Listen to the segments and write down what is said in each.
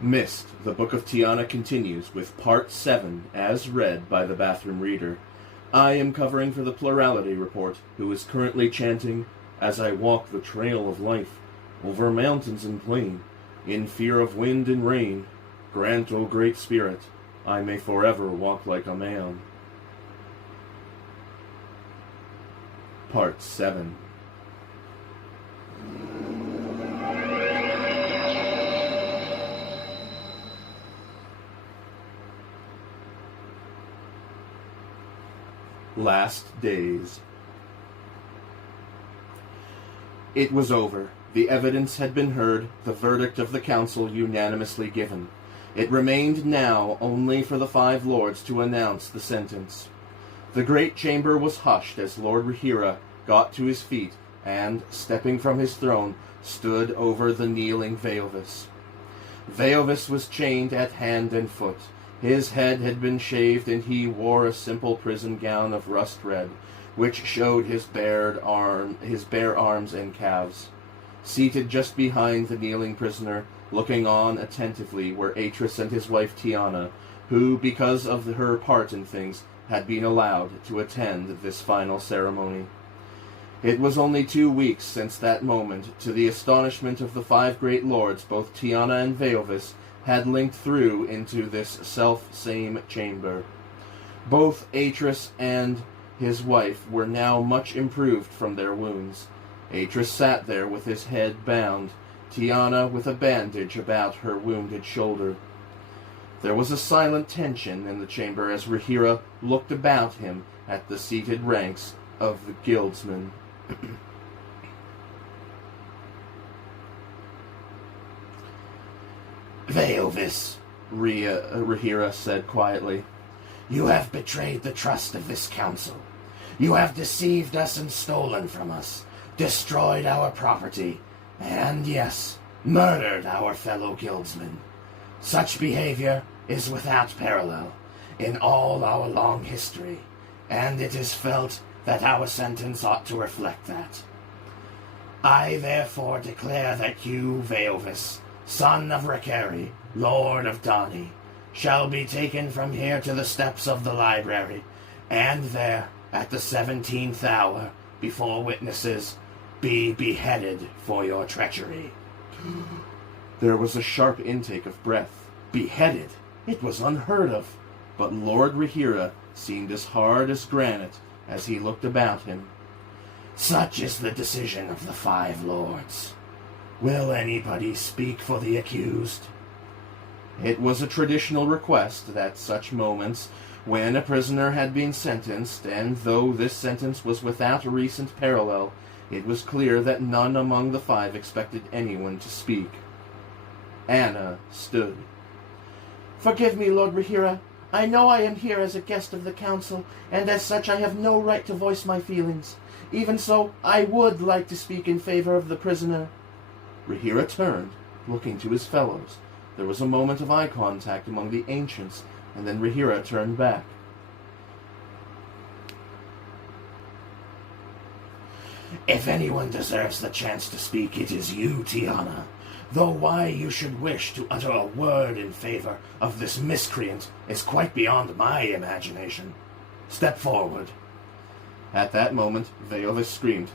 Myst, the Book of Tiana continues with Part 7, as read by the bathroom reader. I am covering for the Plurality Report, who is currently chanting, "As I walk the trail of life, over mountains and plain, in fear of wind and rain, grant, O Great Spirit, I may forever walk like a man." Part 7. Last Days. It was over. The evidence had been heard, the verdict of the council unanimously given. It remained now only for the five lords to announce the sentence. The great chamber was hushed as Lord Rahira got to his feet and, stepping from his throne, stood over the kneeling Veovis. Veovis was chained at hand and foot. His head had been shaved, and he wore a simple prison gown of rust red, which showed his bare arms and calves. Seated just behind the kneeling prisoner, looking on attentively, were Atris and his wife Tiana, who, because of her part in things, had been allowed to attend this final ceremony. It was only 2 weeks since that moment. To the astonishment of the five great lords, both Tiana and Veovis had linked through into this self-same chamber. Both Atris and his wife were now much improved from their wounds. Atris sat there with his head bound, Tiana with a bandage about her wounded shoulder. There was a silent tension in the chamber as Rahira looked about him at the seated ranks of the guildsmen. Veovis, Rahira said quietly, you have betrayed the trust of this council. You have deceived us and stolen from us, destroyed our property, and, yes, murdered our fellow guildsmen. Such behavior is without parallel in all our long history, and it is felt that our sentence ought to reflect that. I therefore declare that you, Veovis, son of Rakeri, Lord of Dani, shall be taken from here to the steps of the library, and there, at the 17th hour, before witnesses, be beheaded for your treachery. There was a sharp intake of breath. Beheaded? It was unheard of. But Lord Rahira seemed as hard as granite as he looked about him. Such is the decision of the five lords. Will anybody speak for the accused? It was a traditional request at such moments when a prisoner had been sentenced, and though this sentence was without a recent parallel, it was clear that none among the five expected anyone to speak. Anna stood. Forgive me, Lord Rahira. I know I am here as a guest of the council, and as such I have no right to voice my feelings. Even so, I would like to speak in favor of the prisoner. Rahira turned, looking to his fellows. There was a moment of eye contact among the ancients, and then Rahira turned back. If anyone deserves the chance to speak, it is you, Tiana. Though why you should wish to utter a word in favor of this miscreant is quite beyond my imagination. Step forward. At that moment, Veovis screamed,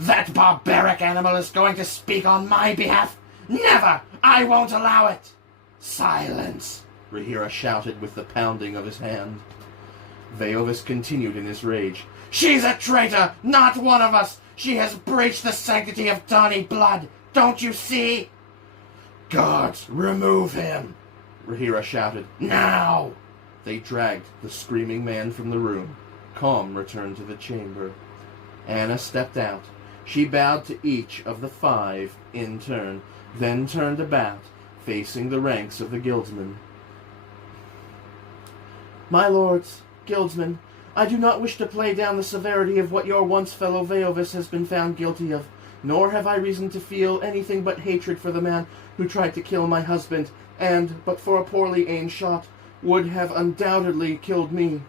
That barbaric animal is going to speak on my behalf? Never! I won't allow it! Silence! Rahira shouted with the pounding of his hand. Veovis continued in his rage. She's a traitor, not one of us! She has breached the sanctity of Dani blood! Don't you see? Guards, remove him! Rahira shouted. Now! They dragged the screaming man from the room. Calm returned to the chamber. Anna stepped out. She bowed to each of the five in turn, then turned about, facing the ranks of the guildsmen. My lords, guildsmen, I do not wish to play down the severity of what your once fellow Veovis has been found guilty of, nor have I reason to feel anything but hatred for the man who tried to kill my husband, and, but for a poorly aimed shot, would have undoubtedly killed me.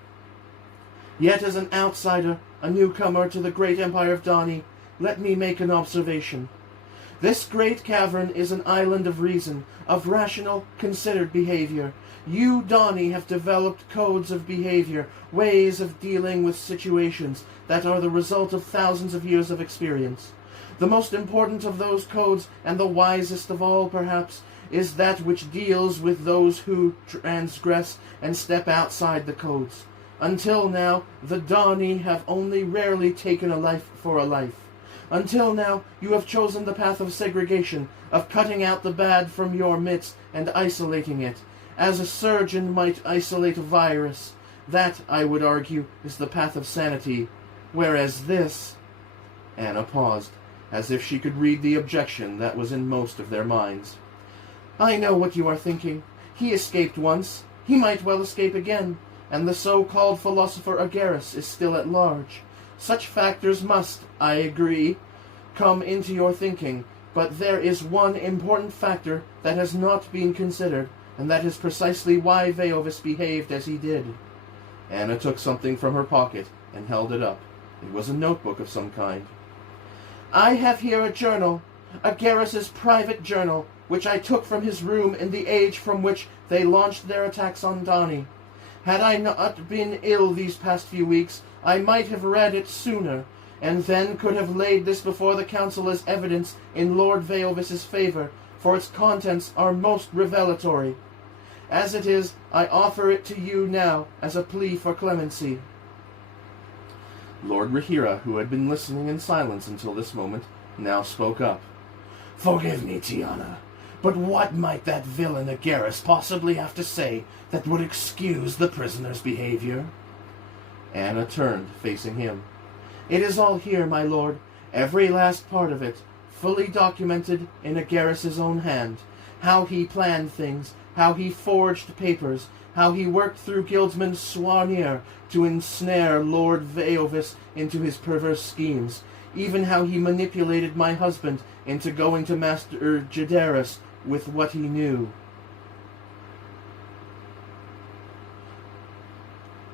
Yet as an outsider, a newcomer to the great empire of Dani, let me make an observation. This great cavern is an island of reason, of rational, considered behavior. You, Donnie, have developed codes of behavior, ways of dealing with situations that are the result of thousands of years of experience. The most important of those codes, and the wisest of all, perhaps, is that which deals with those who transgress and step outside the codes. Until now, the Donnie have only rarely taken a life for a life. Until now, you have chosen the path of segregation, of cutting out the bad from your midst and isolating it, as a surgeon might isolate a virus. That, I would argue, is the path of sanity, whereas this... Anna paused, as if she could read the objection that was in most of their minds. I know what you are thinking. He escaped once. He might well escape again. And the so-called philosopher Agarus is still at large. Such factors must, I agree, come into your thinking, but there is one important factor that has not been considered, and that is precisely why Veovis behaved as he did. Anna took something from her pocket and held it up. It was a notebook of some kind. I have here a journal, Agarus's private journal, which I took from his room in the age from which they launched their attacks on Donnie. Had I not been ill these past few weeks, I might have read it sooner, and then could have laid this before the council as evidence in Lord Veovis's favor, for its contents are most revelatory. As it is, I offer it to you now as a plea for clemency. Lord Rahira, who had been listening in silence until this moment, now spoke up. Forgive me, Tiana, but what might that villain Agarus possibly have to say that would excuse the prisoner's behavior? Anna turned, facing him. It is all here, my lord, every last part of it, fully documented in Agarus's own hand. How he planned things, how he forged papers, how he worked through Guildsman Swanir to ensnare Lord Veovis into his perverse schemes, even how he manipulated my husband into going to Master Jaderis with what he knew.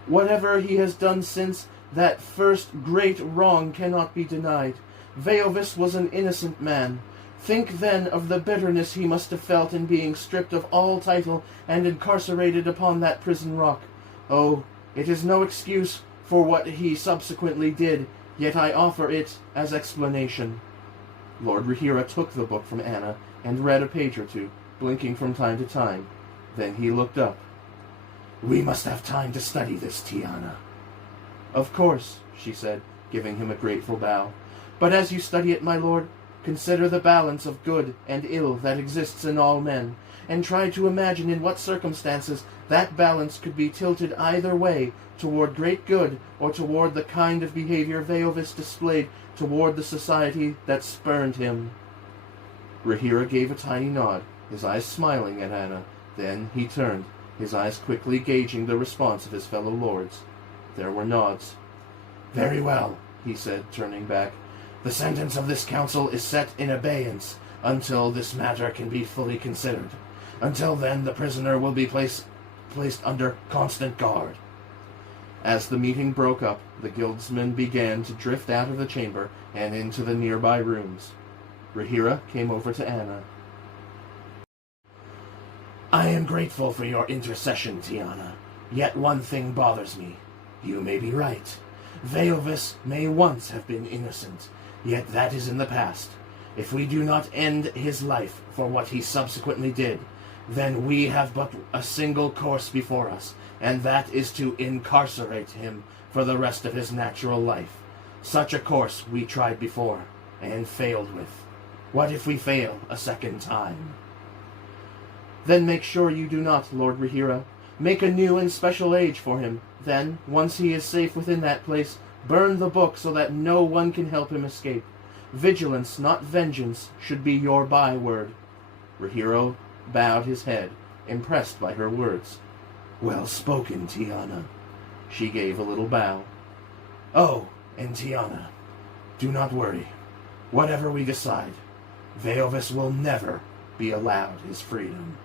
Whatever he has done since, that first great wrong cannot be denied. Veovis was an innocent man. Think then of the bitterness he must have felt in being stripped of all title and incarcerated upon that prison rock. Oh, it is no excuse for what he subsequently did, yet I offer it as explanation. Lord Rahira took the book from Anna and read a page or two, blinking from time to time. Then he looked up. We must have time to study this, Tiana. Of course, she said, giving him a grateful bow. But as you study it, my lord, consider the balance of good and ill that exists in all men, and try to imagine in what circumstances that balance could be tilted either way, toward great good or toward the kind of behavior Veovis displayed toward the society that spurned him. Rahira gave a tiny nod, his eyes smiling at Anna. Then he turned, his eyes quickly gauging the response of his fellow lords. There were nods. Very well, he said, turning back. The sentence of this council is set in abeyance until this matter can be fully considered. Until then, the prisoner will be placed under constant guard. As the meeting broke up, the guildsmen began to drift out of the chamber and into the nearby rooms. Rahira came over to Anna. I am grateful for your intercession, Tiana. Yet one thing bothers me. You may be right. Veovis may once have been innocent, yet that is in the past. If we do not end his life for what he subsequently did, then we have but a single course before us, and that is to incarcerate him for the rest of his natural life. Such a course we tried before, and failed with. What if we fail a second time? Then make sure you do not, Lord Rahira. Make a new and special age for him. Then, once he is safe within that place, burn the book so that no one can help him escape. Vigilance, not vengeance, should be your byword. Rahira bowed his head, impressed by her words. Well spoken, Tiana. She gave a little bow. Oh, and Tiana, do not worry. Whatever we decide, Veovis will never be allowed his freedom.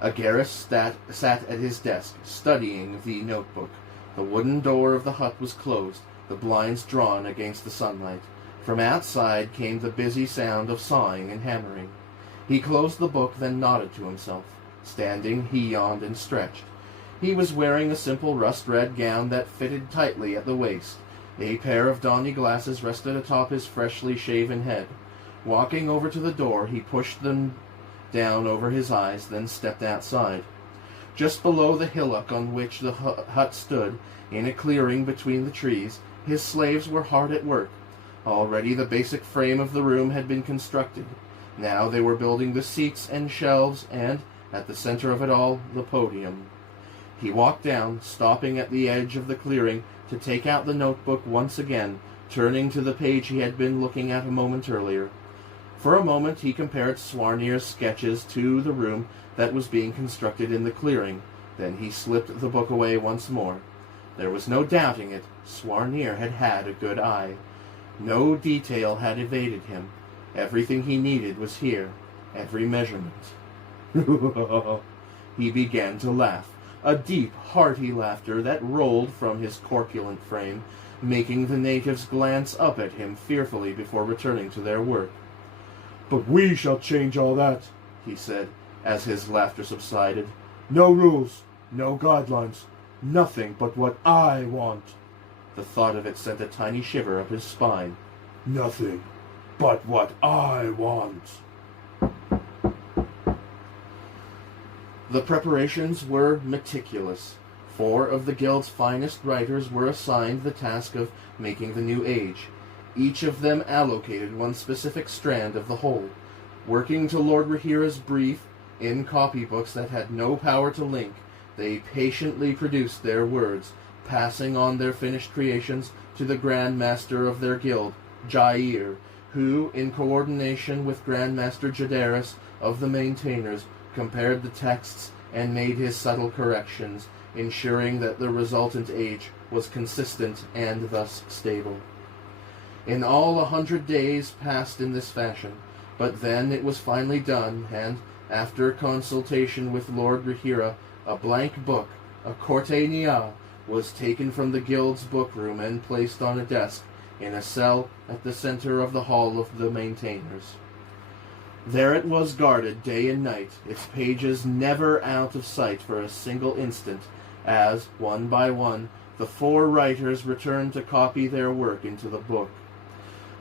Agarus sat at his desk, studying the notebook. The wooden door of the hut was closed, the blinds drawn against the sunlight. From outside came the busy sound of sawing and hammering. He closed the book, then nodded to himself. Standing, he yawned and stretched. He was wearing a simple rust-red gown that fitted tightly at the waist. A pair of dawny glasses rested atop his freshly shaven head. Walking over to the door, he pushed them down over his eyes, then stepped outside. Just below the hillock on which the hut stood, in a clearing between the trees, his slaves were hard at work. Already the basic frame of the room had been constructed. Now they were building the seats and shelves, and, at the center of it all, the podium. He walked down, stopping at the edge of the clearing to take out the notebook once again, turning to the page he had been looking at a moment earlier. For a moment he compared Swarnir's sketches to the room that was being constructed in the clearing. Then he slipped the book away once more. There was no doubting it. Swarnir had had a good eye. No detail had evaded him. Everything he needed was here, every measurement. He began to laugh, a deep, hearty laughter that rolled from his corpulent frame, making the natives glance up at him fearfully before returning to their work. "But we shall change all that," he said, as his laughter subsided. "No rules, no guidelines, nothing but what I want." The thought of it sent a tiny shiver up his spine. Nothing but what I want. The preparations were meticulous. 4 of the guild's finest writers were assigned the task of making the new age. Each of them allocated one specific strand of the whole. Working to Lord Rahira's brief, in copybooks that had no power to link, they patiently produced their words, passing on their finished creations to the Grand Master of their guild, Jair, who, in coordination with Grandmaster Jadaris of the Maintainers, compared the texts and made his subtle corrections, ensuring that the resultant age was consistent and thus stable. In all 100 days passed in this fashion, but then it was finally done, and, after consultation with Lord Rahira, a blank book, a Corte Nia, was taken from the guild's bookroom and placed on a desk in a cell at the center of the hall of the Maintainers. There it was guarded day and night, its pages never out of sight for a single instant, as, one by one, the 4 writers returned to copy their work into the book.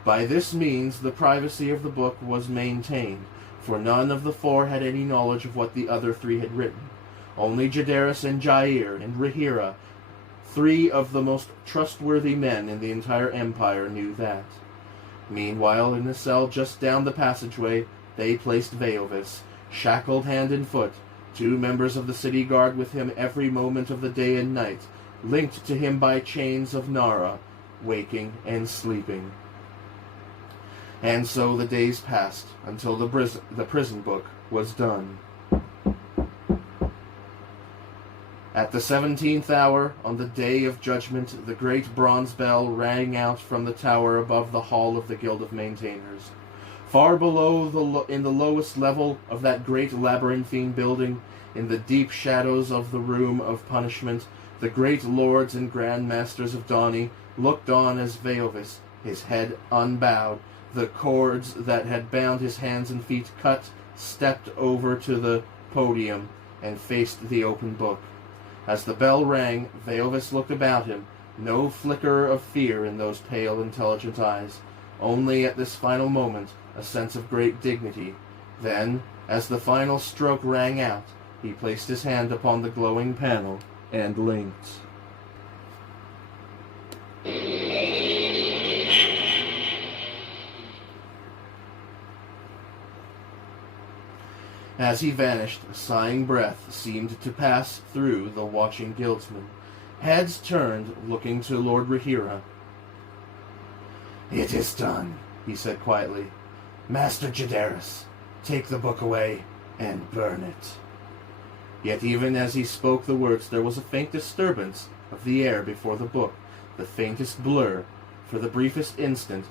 By this means the privacy of the book was maintained, for none of the 4 had any knowledge of what the other 3 had written. Only Jadaris and Jair and Rahira, 3 of the most trustworthy men in the entire empire, knew that. Meanwhile, in the cell just down the passageway, they placed Veovis, shackled hand and foot, 2 members of the city guard with him every moment of the day and night, linked to him by chains of Nara, waking and sleeping. And so the days passed, until the prison book was done. At the 17th hour, on the day of judgment, the great bronze bell rang out from the tower above the hall of the Guild of Maintainers. Far below, in the lowest level of that great labyrinthine building, in the deep shadows of the room of punishment, the great lords and grand masters of Dawni looked on as Veovis, his head unbowed, the cords that had bound his hands and feet cut, stepped over to the podium and faced the open book. As the bell rang, Veovis looked about him, no flicker of fear in those pale, intelligent eyes, only at this final moment a sense of great dignity. Then, as the final stroke rang out, he placed his hand upon the glowing panel and linked. As he vanished, a sighing breath seemed to pass through the watching guildsmen. Heads turned, looking to Lord Rahira. "It is done," he said quietly. "Master Jadaris, take the book away and burn it." Yet even as he spoke the words, there was a faint disturbance of the air before the book, the faintest blur. For the briefest instant,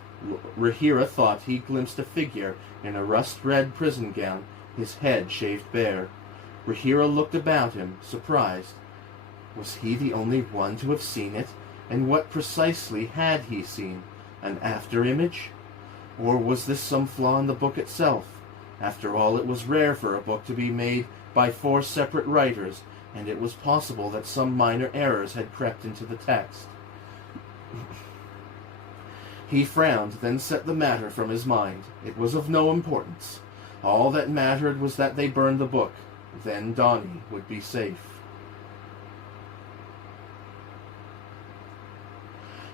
Rahira thought he glimpsed a figure in a rust-red prison gown, his head shaved bare. Rahira looked about him, surprised. Was he the only one to have seen it? And what precisely had he seen? An after-image? Or was this some flaw in the book itself? After all, it was rare for a book to be made by 4 separate writers, and it was possible that some minor errors had crept into the text. He frowned, then set the matter from his mind. It was of no importance. All that mattered was that they burned the book. Then Donnie would be safe.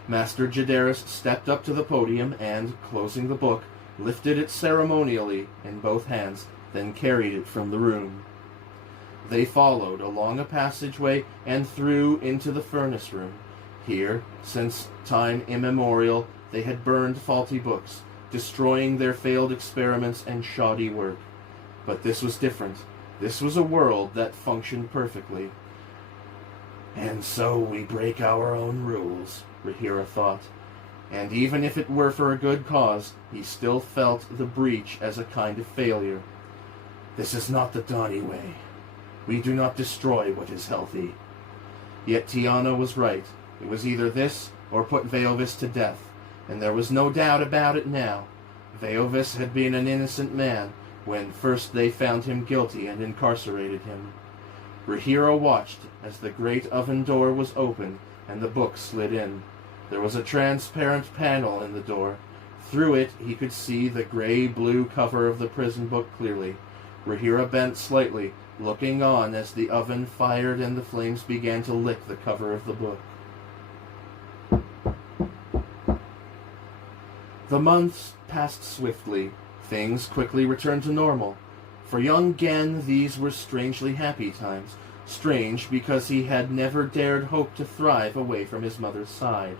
Master Jaderis stepped up to the podium and, closing the book, lifted it ceremonially in both hands, then carried it from the room. They followed along a passageway and through into the furnace room. Here, since time immemorial, they had burned faulty books, destroying their failed experiments and shoddy work. But this was different. This was a world that functioned perfectly. And so we break our own rules, Rahira thought. And even if it were for a good cause, he still felt the breach as a kind of failure. This is not the Donnie way. We do not destroy what is healthy. Yet Tiana was right. It was either this or put Veovis to death, and there was no doubt about it now. Veovis had been an innocent man when first they found him guilty and incarcerated him. Rahira watched as the great oven door was opened and the book slid in. There was a transparent panel in the door. Through it he could see the gray-blue cover of the prison book clearly. Rahira bent slightly, looking on as the oven fired and the flames began to lick the cover of the book. The months passed swiftly. Things quickly returned to normal. For young Gen, these were strangely happy times. Strange because he had never dared hope to thrive away from his mother's side.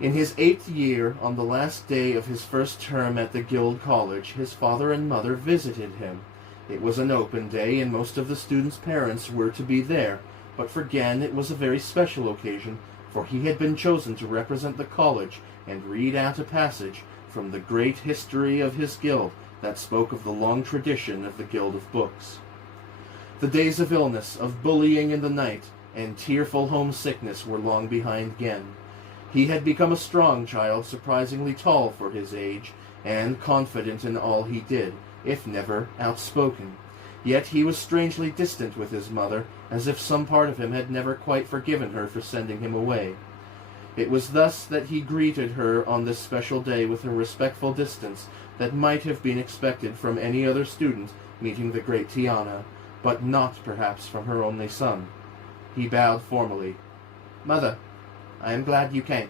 In his 8th year, on the last day of his first term at the Guild College, his father and mother visited him. It was an open day, and most of the students' parents were to be there, but for Gen it was a very special occasion, for he had been chosen to represent the college and read out a passage from the great history of his guild that spoke of the long tradition of the Guild of Books. The days of illness, of bullying in the night, and tearful homesickness were long behind Gen. He had become a strong child, surprisingly tall for his age, and confident in all he did, if never outspoken. Yet he was strangely distant with his mother, as if some part of him had never quite forgiven her for sending him away. It was thus that he greeted her on this special day with a respectful distance that might have been expected from any other student meeting the great Tiana, but not perhaps from her only son. He bowed formally. "Mother, I am glad you came."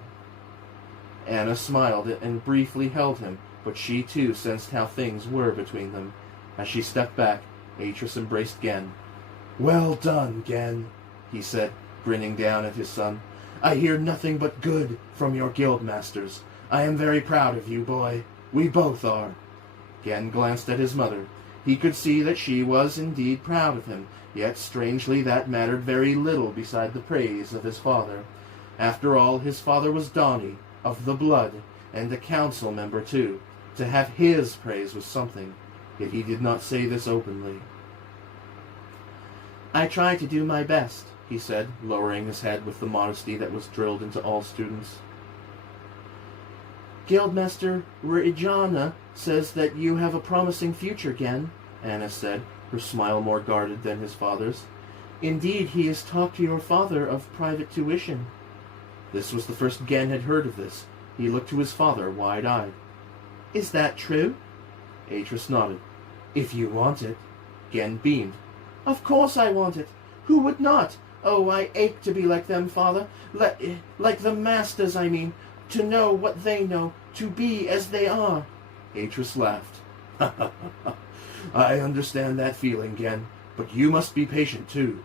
Anna smiled and briefly held him, but she too sensed how things were between them. As she stepped back, Atris embraced Gen. "Well done, Gen," he said, grinning down at his son. "I hear nothing but good from your guild masters. I am very proud of you, boy. We both are." Gen glanced at his mother. He could see that she was indeed proud of him, yet strangely that mattered very little beside the praise of his father. After all, his father was Donnie, of the blood, and a council member too. To have his praise was something, yet he did not say this openly. "I try to do my best," he said, lowering his head with the modesty that was drilled into all students. "Guildmaster Rijana says that you have a promising future, Gen," Anna said, her smile more guarded than his father's. "Indeed, he has talked to your father of private tuition." This was the first Gen had heard of this. He looked to his father, wide-eyed. "Is that true?" Atris nodded. "If you want it." Gen beamed. "Of course I want it. Who would not? Oh, I ache to be like them, father. Like the masters, I mean. To know what they know. To be as they are." Atris laughed. "I understand that feeling, Gen, but you must be patient too."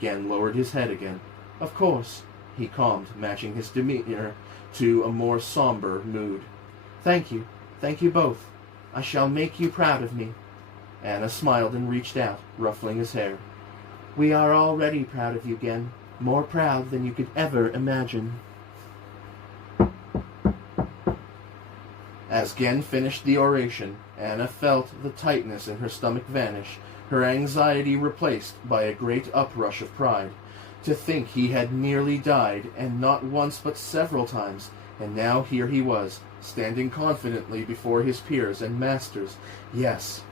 Gen lowered his head again. "Of course," he calmed, matching his demeanor to a more somber mood. "Thank you. Thank you both. I shall make you proud of me." Anna smiled and reached out, ruffling his hair. "We are already proud of you, Gen. More proud than you could ever imagine." As Gen finished the oration, Anna felt the tightness in her stomach vanish, her anxiety replaced by a great uprush of pride. To think he had nearly died, and not once but several times, and now here he was, standing confidently before his peers and masters, yes,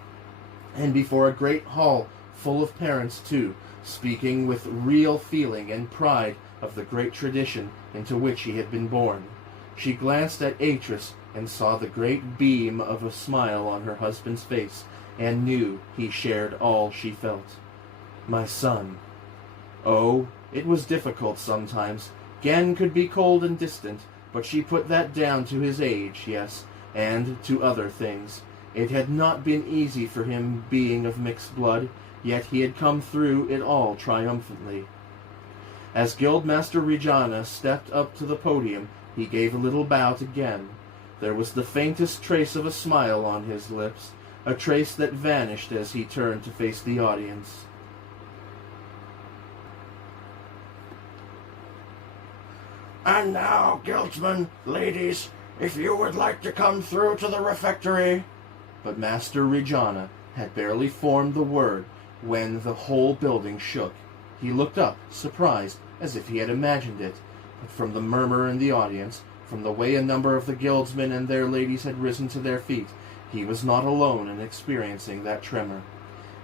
and before a great hall full of parents too, speaking with real feeling and pride of the great tradition into which he had been born. She glanced at Atris and saw the great beam of a smile on her husband's face, and knew he shared all she felt. My son. Oh, it was difficult sometimes. Gen could be cold and distant, but she put that down to his age, yes, and to other things. It had not been easy for him being of mixed blood, yet he had come through it all triumphantly. As Guildmaster Regina stepped up to the podium, he gave a little bow to Gen. There was the faintest trace of a smile on his lips, a trace that vanished as he turned to face the audience. And now, guildsmen, ladies, if you would like to come through to the refectory. But Master Regina had barely formed the word when the whole building shook. He looked up, surprised, as if he had imagined it, but from the murmur in the audience, from the way a number of the guildsmen and their ladies had risen to their feet, he was not alone in experiencing that tremor.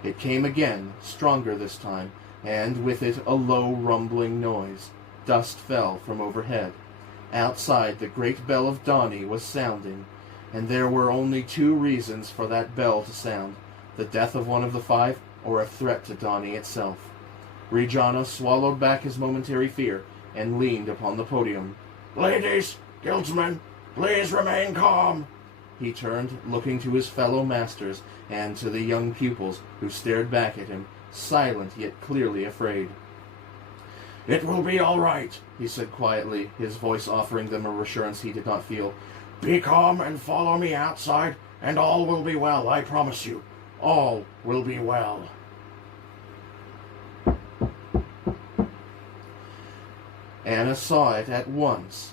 It came again, stronger this time, and with it a low rumbling noise. Dust fell from overhead. Outside, the great bell of Donny was sounding, and there were only two reasons for that bell to sound: the death of one of the five, or a threat to Donny itself. Regina swallowed back his momentary fear, and leaned upon the podium. Ladies, guildsmen, please remain calm. He turned, looking to his fellow masters, and to the young pupils, who stared back at him, silent yet clearly afraid. It will be all right, he said quietly, his voice offering them a reassurance he did not feel. Be calm and follow me outside, and all will be well, I promise you. All will be well. Anna saw it at once.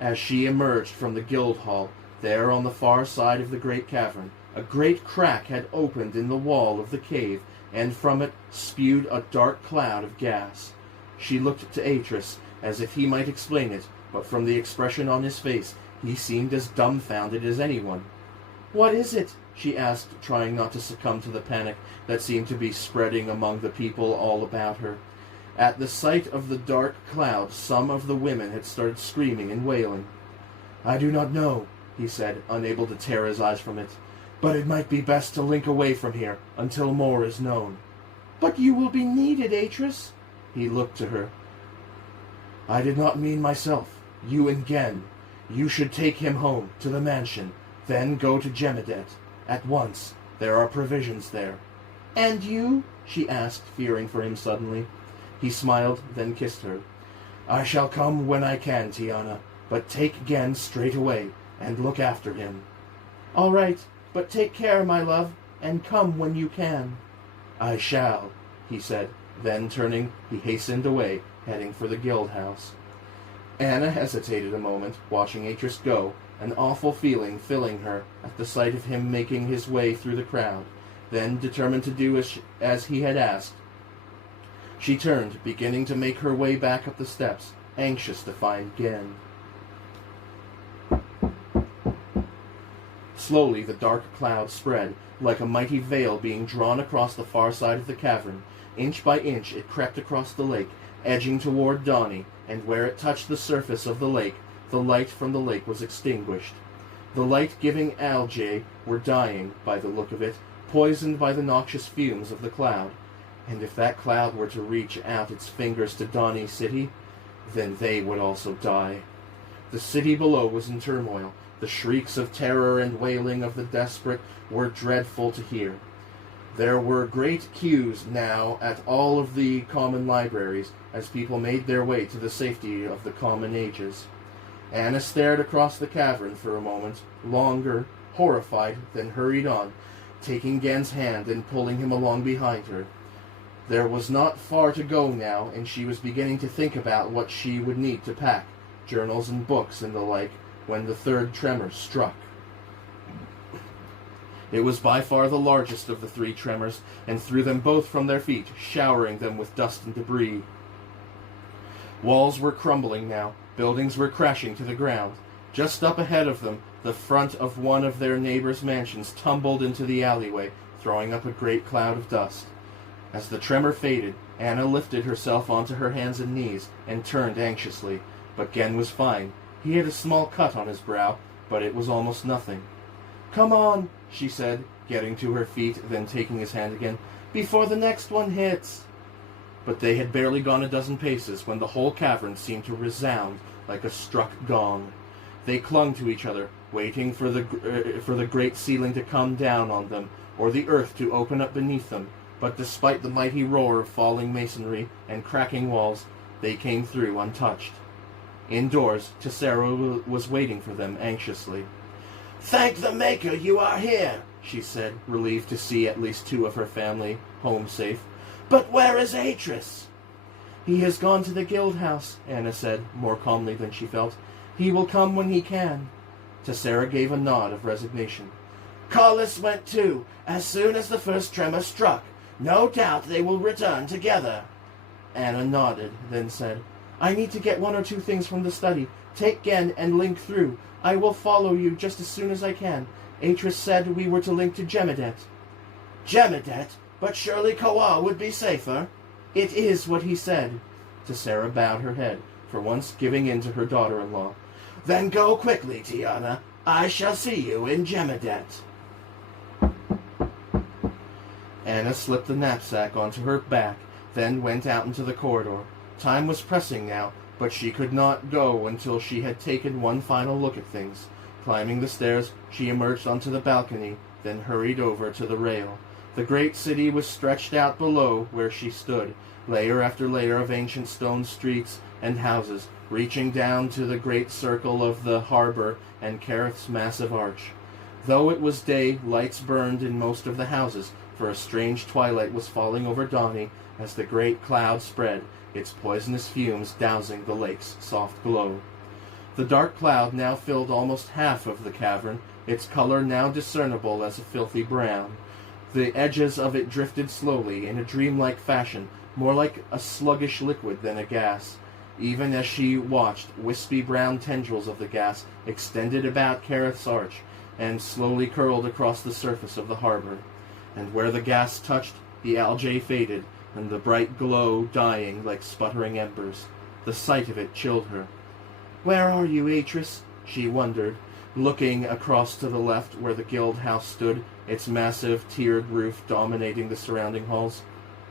As she emerged from the guild hall, there on the far side of the great cavern, a great crack had opened in the wall of the cave, and from it spewed a dark cloud of gas. She looked to Atris, as if he might explain it, but from the expression on his face, he seemed as dumbfounded as anyone. "What is it?" she asked, trying not to succumb to the panic that seemed to be spreading among the people all about her. At the sight of the dark cloud, some of the women had started screaming and wailing. "I do not know," he said, unable to tear his eyes from it. "But it might be best to link away from here until more is known." "But you will be needed, Atris." He looked to her. "I did not mean myself. You and Gen. You should take him home, to the mansion, then go to Gemidet. At once. There are provisions there." "And you?" she asked, fearing for him suddenly. He smiled, then kissed her. "I shall come when I can, Tiana, but take Gen straight away, and look after him." "All right, but take care, my love, and come when you can." "I shall," he said. Then, turning, he hastened away, heading for the guild house. Anna hesitated a moment, watching Atris go, an awful feeling filling her at the sight of him making his way through the crowd. Then, determined to do as he had asked, she turned, beginning to make her way back up the steps, anxious to find Gen. Slowly the dark cloud spread, like a mighty veil being drawn across the far side of the cavern. Inch by inch it crept across the lake, edging toward Donny, and where it touched the surface of the lake, the light from the lake was extinguished. The light-giving algae were dying, by the look of it, poisoned by the noxious fumes of the cloud. And if that cloud were to reach out its fingers to Donny City, then they would also die. The city below was in turmoil. The shrieks of terror and wailing of the desperate were dreadful to hear. There were great queues now at all of the common libraries as people made their way to the safety of the common ages. Anna stared across the cavern for a moment, longer, horrified, then hurried on, taking Gen's hand and pulling him along behind her. There was not far to go now, and she was beginning to think about what she would need to pack, journals and books and the like, when the third tremor struck. It was by far the largest of the three tremors, and threw them both from their feet, showering them with dust and debris. Walls were crumbling now. Buildings were crashing to the ground. Just up ahead of them, the front of one of their neighbors' mansions tumbled into the alleyway, throwing up a great cloud of dust. As the tremor faded, Anna lifted herself onto her hands and knees and turned anxiously. But Gen was fine. He had a small cut on his brow, but it was almost nothing. Come on, she said, getting to her feet, then taking his hand again, before the next one hits. But they had barely gone a dozen paces when the whole cavern seemed to resound like a struck gong. They clung to each other, waiting for the great ceiling to come down on them, or the earth to open up beneath them. But despite the mighty roar of falling masonry and cracking walls, they came through untouched. Indoors, Tessera was waiting for them anxiously. "Thank the Maker you are here," she said, relieved to see at least two of her family home safe. "But where is Atris?" "He has gone to the guild house," Anna said, more calmly than she felt. "He will come when he can." Tessera gave a nod of resignation. "Carlos went too, as soon as the first tremor struck. No doubt they will return together." Anna nodded, then said, "I need to get one or two things from the study. Take Gen and link through. I will follow you just as soon as I can. Atris said we were to link to Gemidet." "Gemidet? But surely Kawar would be safer." "It is what he said." Tessera bowed her head, for once giving in to her daughter-in-law. "Then go quickly, Tiana. I shall see you in Gemidet." Anna slipped the knapsack onto her back, then went out into the corridor. Time was pressing now, but she could not go until she had taken one final look at things. Climbing the stairs, she emerged onto the balcony, then hurried over to the rail. The great city was stretched out below where she stood, layer after layer of ancient stone streets and houses, reaching down to the great circle of the harbor and Kareth's massive arch. Though it was day, lights burned in most of the houses, for a strange twilight was falling over Donny as the great cloud spread, its poisonous fumes dousing the lake's soft glow. The dark cloud now filled almost half of the cavern, its color now discernible as a filthy brown. The edges of it drifted slowly, in a dreamlike fashion, more like a sluggish liquid than a gas. Even as she watched, wispy brown tendrils of the gas extended about Kareth's arch, and slowly curled across the surface of the harbor. And where the gas touched, the algae faded, and the bright glow dying like sputtering embers. The sight of it chilled her. "Where are you, Atris?" she wondered, looking across to the left where the guild house stood, its massive tiered roof dominating the surrounding halls.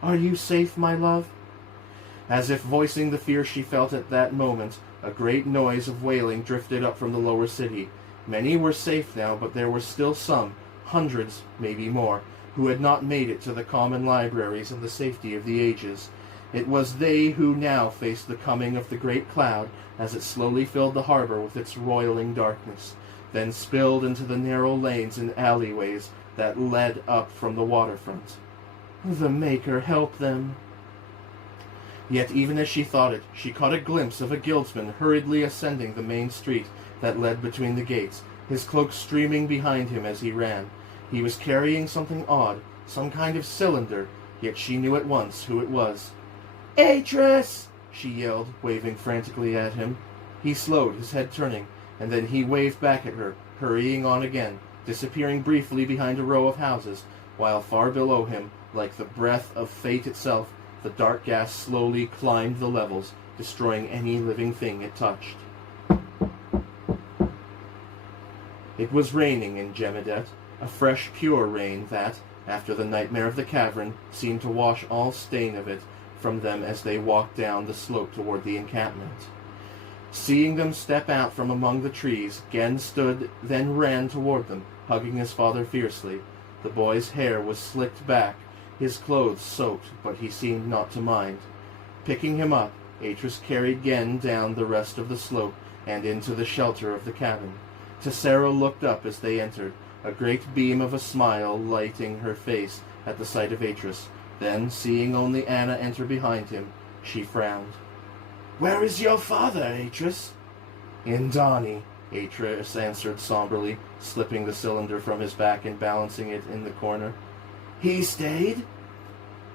"Are you safe, my love?" As if voicing the fear she felt at that moment, a great noise of wailing drifted up from the lower city. Many were safe now, but there were still some, hundreds, maybe more, who had not made it to the common libraries and the safety of the ages. It was they who now faced the coming of the great cloud as it slowly filled the harbor with its roiling darkness, then spilled into the narrow lanes and alleyways that led up from the waterfront. "The Maker help them." Yet even as she thought it, she caught a glimpse of a guildsman hurriedly ascending the main street that led between the gates, his cloak streaming behind him as he ran. He was carrying something odd, some kind of cylinder, yet she knew at once who it was. "Atris!" she yelled, waving frantically at him. He slowed, his head turning, and then he waved back at her, hurrying on again, disappearing briefly behind a row of houses, while far below him, like the breath of fate itself, the dark gas slowly climbed the levels, destroying any living thing it touched. It was raining in Gemidet, a fresh, pure rain that, after the nightmare of the cavern, seemed to wash all stain of it from them as they walked down the slope toward the encampment. Seeing them step out from among the trees, Gen stood, then ran toward them, hugging his father fiercely. The boy's hair was slicked back, his clothes soaked, but he seemed not to mind. Picking him up, Atris carried Gen down the rest of the slope and into the shelter of the cabin. Tessera looked up as they entered, a great beam of a smile lighting her face at the sight of Atris. Then, seeing only Anna enter behind him, she frowned. "Where is your father, Atris?" "In Donny," Atris answered somberly, slipping the cylinder from his back and balancing it in the corner. "He stayed?"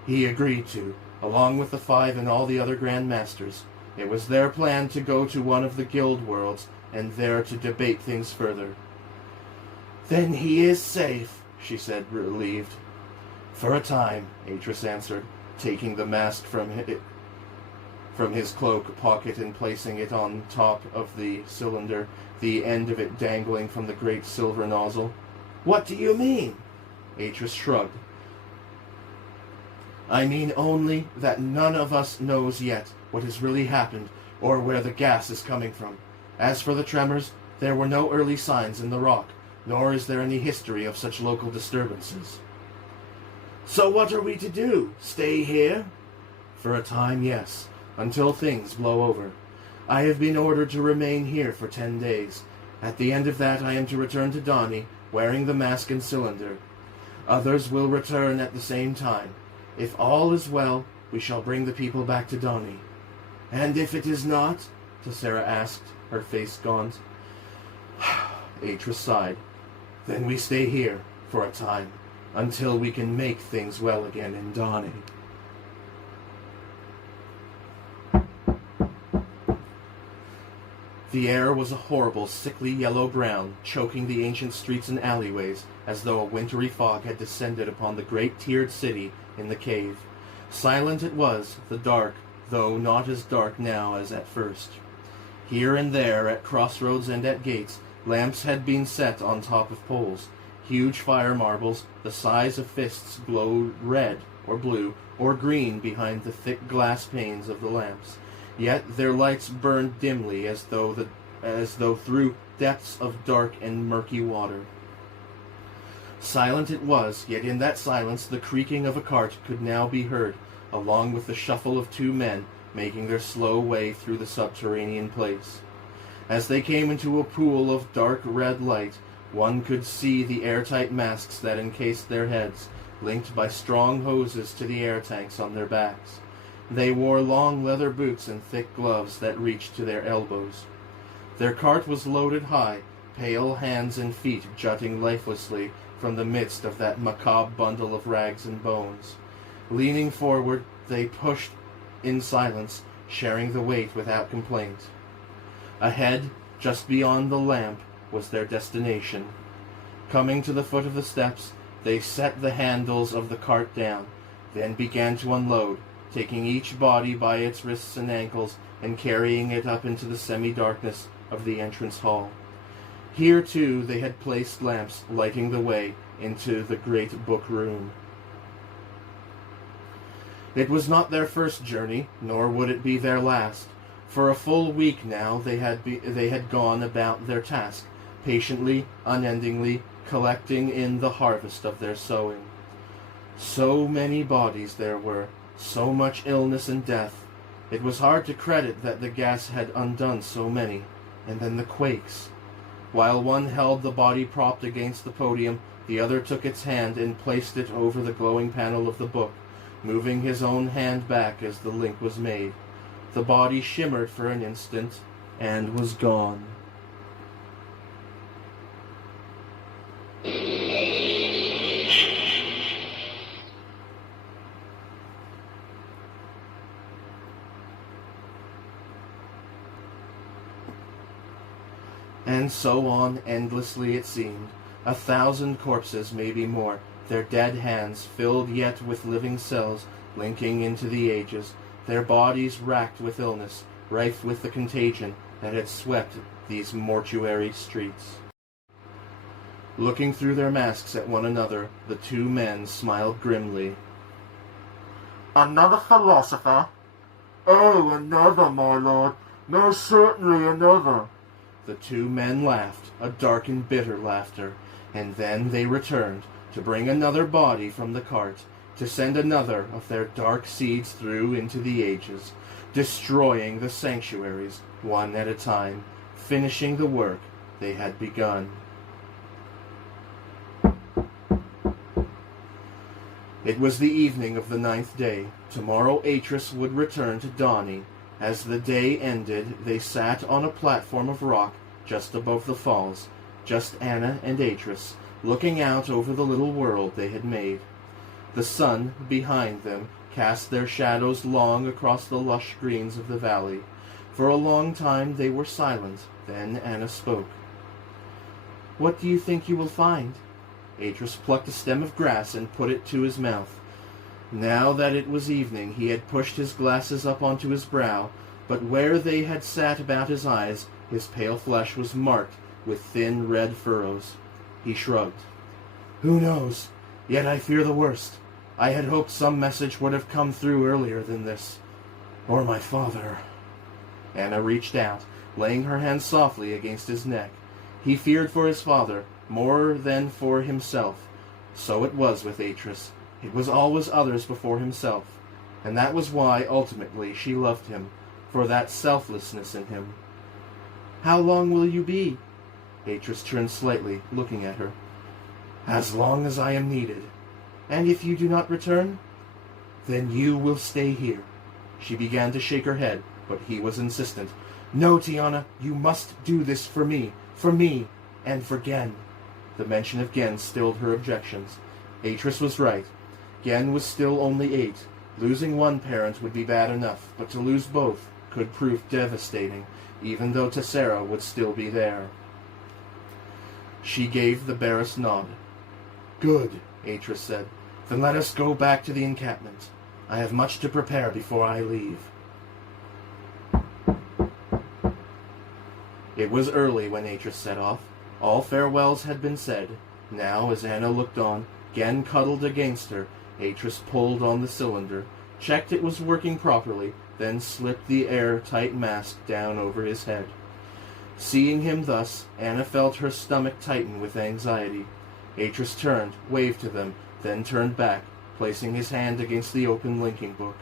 "He agreed to, along with the 5 and all the other Grand Masters. It was their plan to go to one of the guild worlds and there to debate things further. Then he is safe, she said, relieved. For a time, Atris answered, taking the mask from his cloak pocket and placing it on top of the cylinder, the end of it dangling from the great silver nozzle. What do you mean? Atris shrugged. I mean only that none of us knows yet what has really happened or where the gas is coming from. As for the tremors, there were no early signs in the rock, nor is there any history of such local disturbances. So what are we to do? Stay here? For a time, yes, until things blow over. I have been ordered to remain here for 10 days. At the end of that, I am to return to Donny, wearing the mask and cylinder. Others will return at the same time. If all is well, we shall bring the people back to Donny. And if it is not? Tessera asked, her face gaunt. Atris sighed. Then we stay here for a time, until we can make things well again in Donny. The air was a horrible, sickly yellow-brown, choking the ancient streets and alleyways, as though a wintry fog had descended upon the great tiered city in the cave. Silent it was, the dark, though not as dark now as at first. Here and there, at crossroads and at gates, lamps had been set on top of poles. Huge fire marbles, the size of fists, glowed red, or blue, or green behind the thick glass panes of the lamps. Yet their lights burned dimly, as though through depths of dark and murky water. Silent it was, yet in that silence the creaking of a cart could now be heard, along with the shuffle of two men making their slow way through the subterranean place. As they came into a pool of dark red light, one could see the airtight masks that encased their heads, linked by strong hoses to the air tanks on their backs. They wore long leather boots and thick gloves that reached to their elbows. Their cart was loaded high, pale hands and feet jutting lifelessly from the midst of that macabre bundle of rags and bones. Leaning forward, they pushed in silence, sharing the weight without complaint. Ahead, just beyond the lamp, was their destination. Coming to the foot of the steps, they set the handles of the cart down, then began to unload, taking each body by its wrists and ankles and carrying it up into the semi-darkness of the entrance hall. Here, too, they had placed lamps, lighting the way into the great book room. It was not their first journey, nor would it be their last. For a full week now they had gone about their task, patiently, unendingly, collecting in the harvest of their sowing. So many bodies there were, so much illness and death. It was hard to credit that the gas had undone so many. And then the quakes. While one held the body propped against the podium, the other took its hand and placed it over the glowing panel of the book, moving his own hand back as the link was made. The body shimmered for an instant and was gone. And so on endlessly it seemed. 1,000 corpses, maybe more, their dead hands filled yet with living cells linking into the ages, their bodies racked with illness, rife with the contagion that had swept these mortuary streets. Looking through their masks at one another, the two men smiled grimly. Another philosopher? Oh, another, my lord. Most certainly another. The two men laughed, a dark and bitter laughter, and then they returned to bring another body from the cart, to send another of their dark seeds through into the ages, destroying the sanctuaries one at a time, finishing the work they had begun. It was the evening of the 9th day. Tomorrow Atris would return to Donny. As the day ended, they sat on a platform of rock just above the falls, just Anna and Atris, looking out over the little world they had made. The sun, behind them, cast their shadows long across the lush greens of the valley. For a long time they were silent. Then Anna spoke. "What do you think you will find?" Atris plucked a stem of grass and put it to his mouth. Now that it was evening, he had pushed his glasses up onto his brow, but where they had sat about his eyes, his pale flesh was marked with thin red furrows. He shrugged. "Who knows? Yet I fear the worst. I had hoped some message would have come through earlier than this. Or my father." Anna reached out, laying her hand softly against his neck. He feared for his father more than for himself. So it was with Atris. It was always others before himself. And that was why, ultimately, she loved him, for that selflessness in him. "How long will you be?" Atris turned slightly, looking at her. "As long as I am needed." "And if you do not return?" "Then you will stay here." She began to shake her head, but he was insistent. "No, Tiana, you must do this for me, and for Gen." The mention of Gen stilled her objections. Atris was right. Gen was still only 8. Losing one parent would be bad enough, but to lose both could prove devastating, even though Tessera would still be there. She gave the barest nod. "Good," Atris said. "Then let us go back to the encampment. I have much to prepare before I leave." It was early when Atris set off. All farewells had been said. Now, as Anna looked on, Gen cuddled against her. Atris pulled on the cylinder, checked it was working properly, then slipped the air-tight mask down over his head. Seeing him thus, Anna felt her stomach tighten with anxiety. Atris turned, waved to them, then turned back, placing his hand against the open linking book.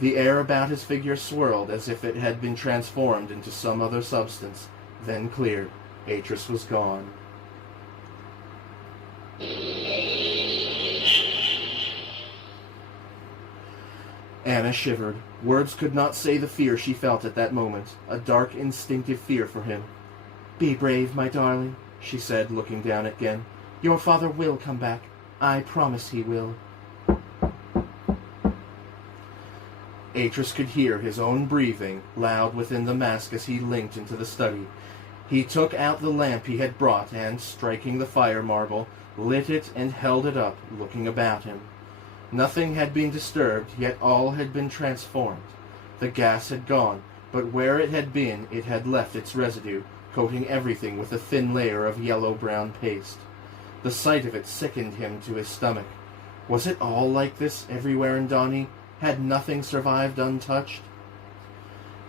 The air about his figure swirled as if it had been transformed into some other substance, then cleared. Atris was gone. Anna shivered. Words could not say the fear she felt at that moment, a dark, instinctive fear for him. "Be brave, my darling," she said, looking down at Gen. "Your father will come back. I promise he will." Atris could hear his own breathing, loud within the mask as he linked into the study. He took out the lamp he had brought and, striking the fire marble, lit it and held it up, looking about him. Nothing had been disturbed, yet all had been transformed. The gas had gone, but where it had been, it had left its residue, coating everything with a thin layer of yellow-brown paste. The sight of it sickened him to his stomach. Was it all like this everywhere in Donny? Had nothing survived untouched?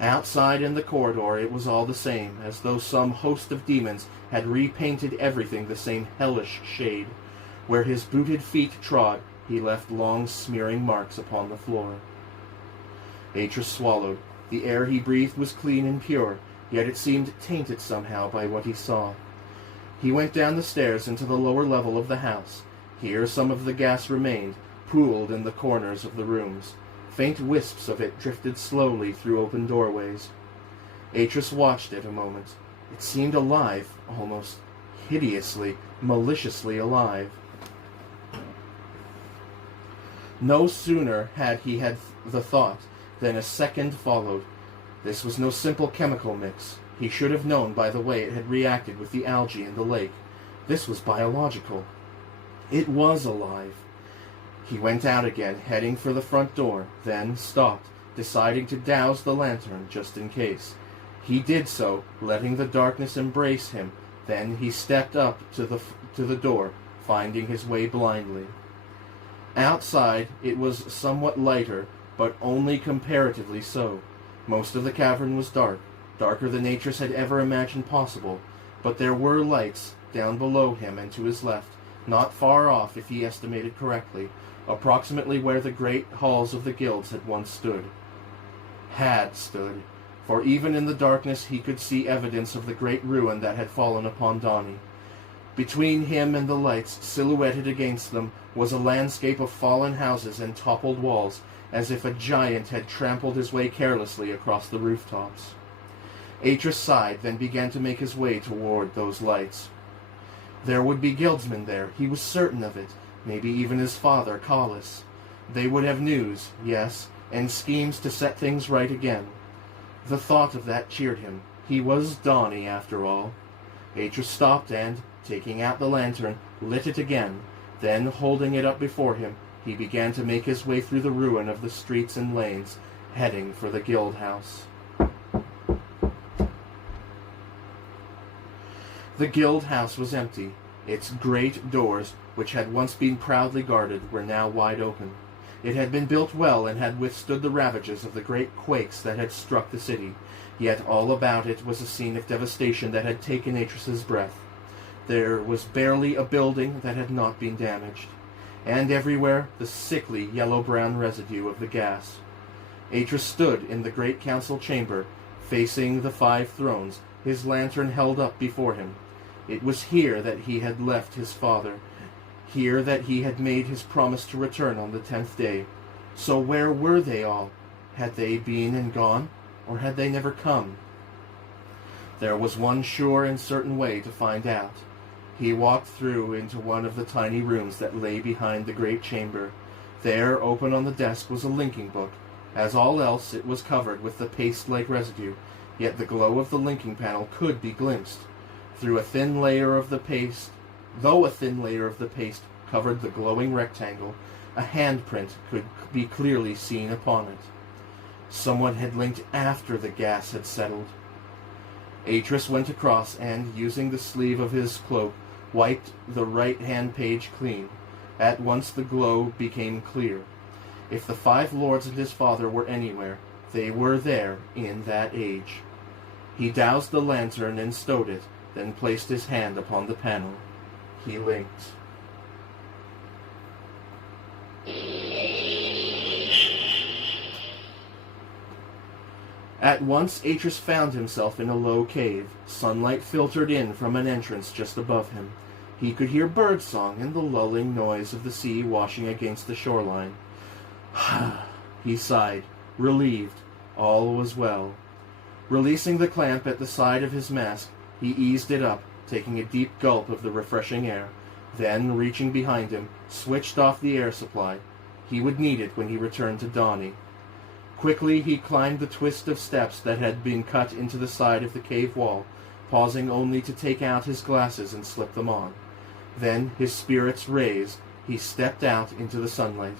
Outside in the corridor it was all the same, as though some host of demons had repainted everything the same hellish shade. Where his booted feet trod, he left long smearing marks upon the floor. Atris swallowed. The air he breathed was clean and pure, yet it seemed tainted somehow by what he saw. He went down the stairs into the lower level of the house. Here some of the gas remained, pooled in the corners of the rooms. Faint wisps of it drifted slowly through open doorways. Atris watched it a moment. It seemed alive, almost hideously, maliciously alive. No sooner had he had the thought than a second followed. This was no simple chemical mix. He should have known by the way it had reacted with the algae in the lake. This was biological. It was alive. He went out again, heading for the front door, then stopped, deciding to douse the lantern just in case. He did so, letting the darkness embrace him. Then he stepped up to the door, finding his way blindly. Outside it was somewhat lighter, but only comparatively so. Most of the cavern was dark, darker than Atris had ever imagined possible, but there were lights down below him and to his left, not far off if he estimated correctly, approximately where the great halls of the guilds had once stood. Had stood, for even in the darkness he could see evidence of the great ruin that had fallen upon Donny. Between him and the lights, silhouetted against them, was a landscape of fallen houses and toppled walls, as if a giant had trampled his way carelessly across the rooftops. Atris sighed, then began to make his way toward those lights. There would be guildsmen there, he was certain of it, maybe even his father, Collis. They would have news, yes, and schemes to set things right again. The thought of that cheered him. He was Donnie, after all. Atris stopped and, taking out the lantern, lit it again. Then, holding it up before him, he began to make his way through the ruin of the streets and lanes, heading for the guild house. The guild house was empty. Its great doors, which had once been proudly guarded, were now wide open. It had been built well and had withstood the ravages of the great quakes that had struck the city, yet all about it was a scene of devastation that had taken Atris's breath. There was barely a building that had not been damaged, and everywhere the sickly yellow-brown residue of the gas. Atris stood in the great council chamber, facing the 5 thrones, his lantern held up before him. It was here that he had left his father, here that he had made his promise to return on the 10th day. So where were they all? Had they been and gone, or had they never come? There was one sure and certain way to find out. He walked through into one of the tiny rooms that lay behind the great chamber. There, open on the desk, was a linking book. As all else, it was covered with the paste-like residue, yet the glow of the linking panel could be glimpsed. Though a thin layer of the paste covered the glowing rectangle, a handprint could be clearly seen upon it. Someone had linked after the gas had settled. Atris went across and, using the sleeve of his cloak, wiped the right-hand page clean. At once the glow became clear. If the 5 lords and his father were anywhere, they were there in that age. He doused the lantern and stowed it, then placed his hand upon the panel. He linked. At once Atris found himself in a low cave. Sunlight filtered in from an entrance just above him. He could hear birdsong and the lulling noise of the sea washing against the shoreline. He sighed, relieved. All was well. Releasing the clamp at the side of his mask, he eased it up, taking a deep gulp of the refreshing air. Then, reaching behind him, switched off the air supply. He would need it when he returned to Donnie. Quickly he climbed the twist of steps that had been cut into the side of the cave wall, pausing only to take out his glasses and slip them on. Then, his spirits raised, he stepped out into the sunlight.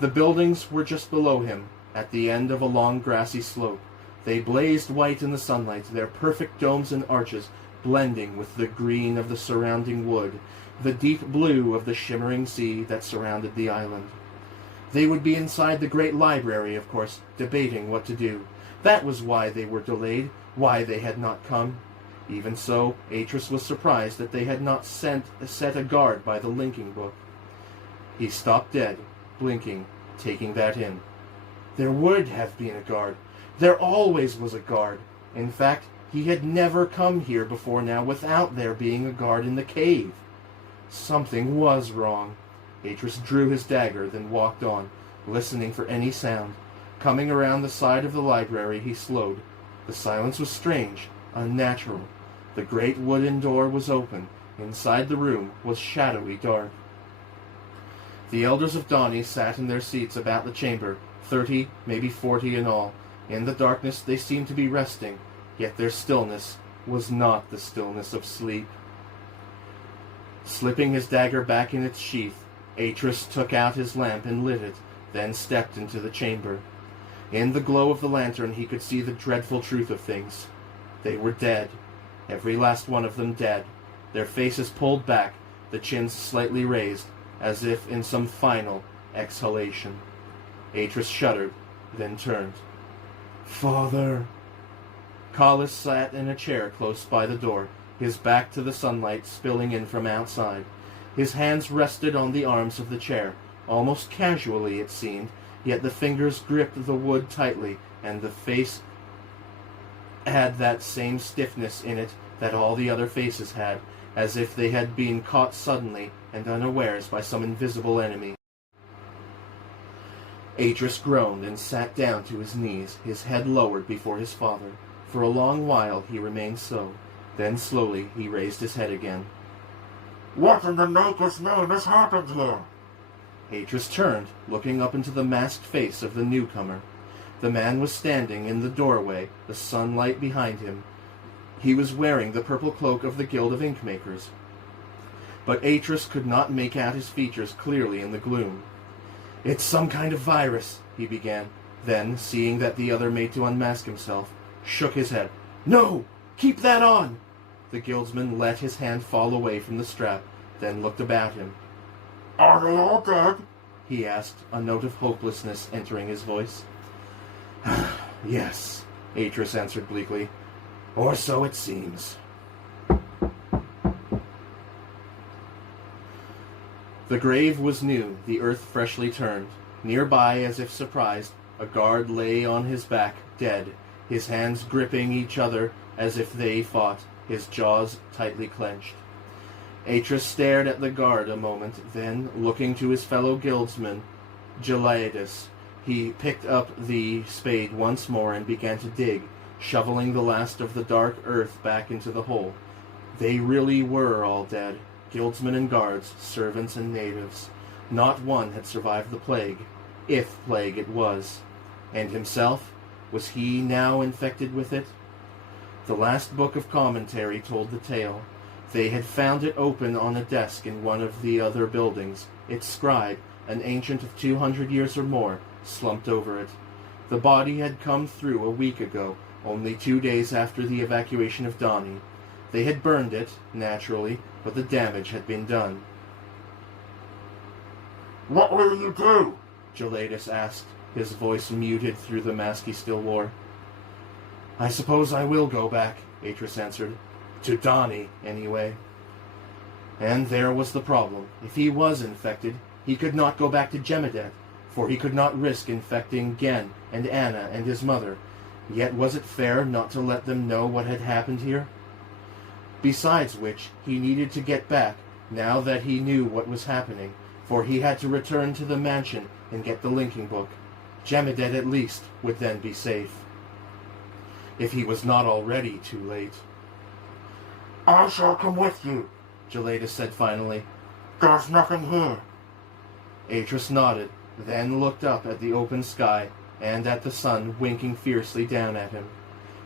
The buildings were just below him, at the end of a long grassy slope. They blazed white in the sunlight, their perfect domes and arches blending with the green of the surrounding wood, the deep blue of the shimmering sea that surrounded the island. They would be inside the great library, of course, debating what to do. That was why they were delayed, why they had not come. Even so, Atris was surprised that they had not set a guard by the linking book. He stopped dead, blinking, taking that in. There would have been a guard. There always was a guard. In fact, he had never come here before now without there being a guard in the cave. Something was wrong. Atris drew his dagger, then walked on, listening for any sound. Coming around the side of the library, he slowed. The silence was strange, unnatural. The great wooden door was open. Inside the room was shadowy dark. The elders of Donnie sat in their seats about the chamber, 30, maybe 40 in all. In the darkness they seemed to be resting, yet their stillness was not the stillness of sleep. Slipping his dagger back in its sheath, Atris took out his lamp and lit it, then stepped into the chamber. In the glow of the lantern he could see the dreadful truth of things. They were dead, every last one of them dead, their faces pulled back, the chins slightly raised, as if in some final exhalation. Atris shuddered, then turned. "Father!" Collis sat in a chair close by the door, his back to the sunlight spilling in from outside. His hands rested on the arms of the chair, almost casually it seemed, yet the fingers gripped the wood tightly, and the face had that same stiffness in it that all the other faces had, as if they had been caught suddenly and unawares by some invisible enemy. Atris groaned and sat down to his knees, his head lowered before his father. For a long while he remained so. Then slowly he raised his head again. What in the maker's name has happened here? Atris turned, looking up into the masked face of the newcomer. The man was standing in the doorway, the sunlight behind him. He was wearing the purple cloak of the Guild of Inkmakers. But Atris could not make out his features clearly in the gloom. "It's some kind of virus," he began. Then, seeing that the other made to unmask himself, shook his head. "No! Keep that on!" The guildsman let his hand fall away from the strap, then looked about him. Are they all dead? He asked, a note of hopelessness entering his voice. Yes, Atris answered bleakly. or so it seems. The grave was new, the earth freshly turned. Nearby, as if surprised, a guard lay on his back, dead, his hands gripping each other as if they fought, his jaws tightly clenched. Atris stared at the guard a moment, then, looking to his fellow guildsman, Gelaius, he picked up the spade once more and began to dig, shoveling the last of the dark earth back into the hole. They really were all dead, guildsmen and guards, servants and natives. Not one had survived the plague, if plague it was. And himself, was he now infected with it? The last book of commentary told the tale. They had found it open on a desk in one of the other buildings. Its scribe, an ancient of 200 years or more, slumped over it. The body had come through a week ago, only 2 days after the evacuation of Donny. They had burned it, naturally, but the damage had been done. What will you do? Gelaius asked, his voice muted through the mask he still wore. I suppose I will go back, Atris answered. To Donny, anyway. And there was the problem. If he was infected, he could not go back to Jemadet, for he could not risk infecting Gen and Anna and his mother. Yet was it fair not to let them know what had happened here? Besides which, he needed to get back, now that he knew what was happening, for he had to return to the mansion and get the linking book. Jemadet at least would then be safe. If he was not already too late. I shall come with you, Gelaius said finally. There's nothing here. Atris nodded, then looked up at the open sky and at the sun winking fiercely down at him.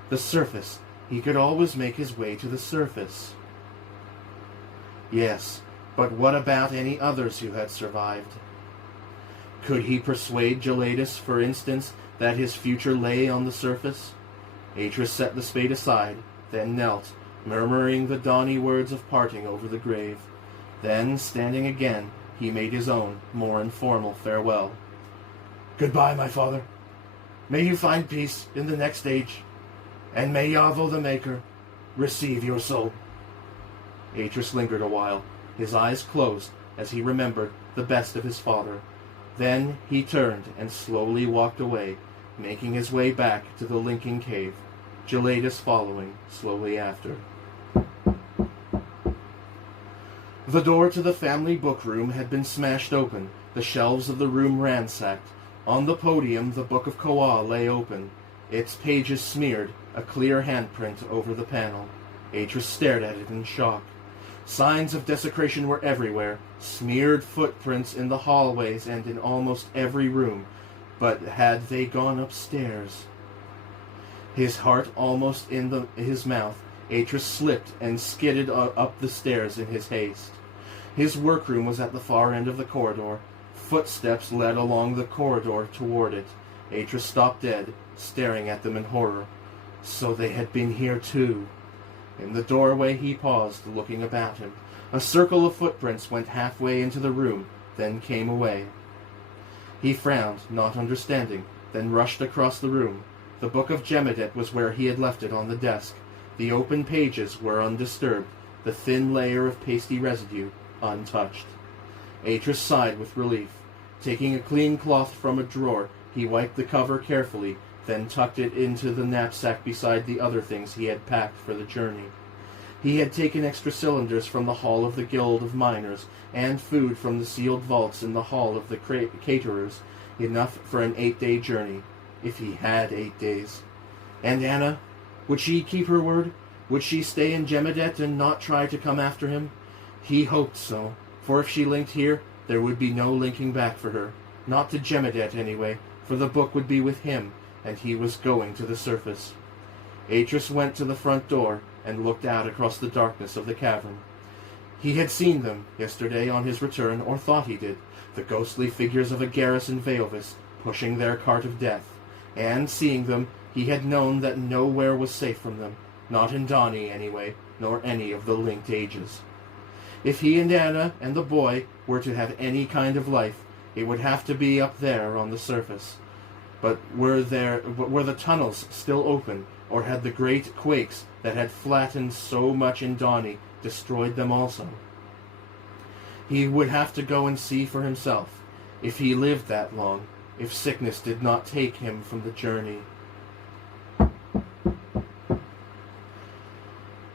The surface. He could always make his way to the surface. Yes, but what about any others who had survived? Could he persuade Gelaius, for instance, that his future lay on the surface? Atris set the spade aside, then knelt, murmuring the Donny words of parting over the grave. Then, standing again, he made his own, more informal farewell. Goodbye, my father. May you find peace in the next age, and may Yavo the Maker receive your soul. Atris lingered a while, his eyes closed as he remembered the best of his father. Then he turned and slowly walked away, making his way back to the linking cave, Gelaius following slowly after. The door to the family book room had been smashed open, the shelves of the room ransacked. On the podium the Book of Koa lay open, its pages smeared, a clear handprint over the panel. Atris stared at it in shock. Signs of desecration were everywhere, smeared footprints in the hallways and in almost every room. But had they gone upstairs? His heart almost in his mouth, Atris slipped and skidded up the stairs in his haste. His workroom was at the far end of the corridor. Footsteps led along the corridor toward it. Atris stopped dead, staring at them in horror. So they had been here too. In the doorway he paused, looking about him. A circle of footprints went halfway into the room, then came away. He frowned, not understanding, then rushed across the room. The Book of Jemadet was where he had left it on the desk. The open pages were undisturbed, the thin layer of pasty residue untouched. Atris sighed with relief. Taking a clean cloth from a drawer, he wiped the cover carefully, then tucked it into the knapsack beside the other things he had packed for the journey. He had taken extra cylinders from the hall of the Guild of Miners, and food from the sealed vaults in the hall of the caterers, enough for an 8-day journey, if he had 8 days. And Anna? Would she keep her word? Would she stay in Jemadet and not try to come after him? He hoped so, for if she linked here, There would be no linking back for her. Not to Gemidet, anyway, for the book would be with him, and he was going to the surface. Atris went to the front door and looked out across the darkness of the cavern. He had seen them yesterday on his return, or thought he did, the ghostly figures of a garrison Veovis pushing their cart of death, and, seeing them, he had known that nowhere was safe from them, not in Donny, anyway, nor any of the linked ages. If he and Anna and the boy were to have any kind of life, it would have to be up there on the surface. But were the tunnels still open, or had the great quakes that had flattened so much in Donny destroyed them also? He would have to go and see for himself, if he lived that long, if sickness did not take him from the journey.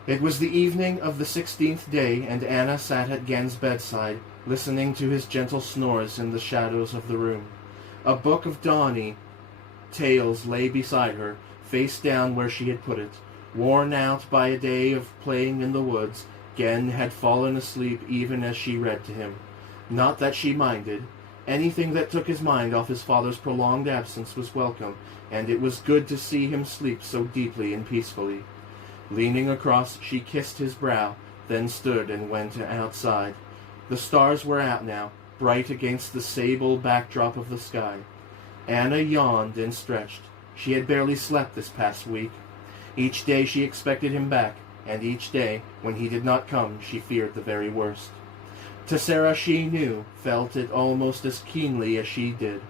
It was the evening of the 16th day, and Anna sat at Gen's bedside, listening to his gentle snores in the shadows of the room. A book of Donny tales lay beside her, face down where she had put it. Worn out by a day of playing in the woods, Gen had fallen asleep even as she read to him. Not that she minded. Anything that took his mind off his father's prolonged absence was welcome, and it was good to see him sleep so deeply and peacefully. Leaning across, she kissed his brow, then stood and went outside. The stars were out now, bright against the sable backdrop of the sky. Anna yawned and stretched. She had barely slept this past week. Each day she expected him back, and each day, when he did not come, she feared the very worst. Tessera, she knew, felt it almost as keenly as she did.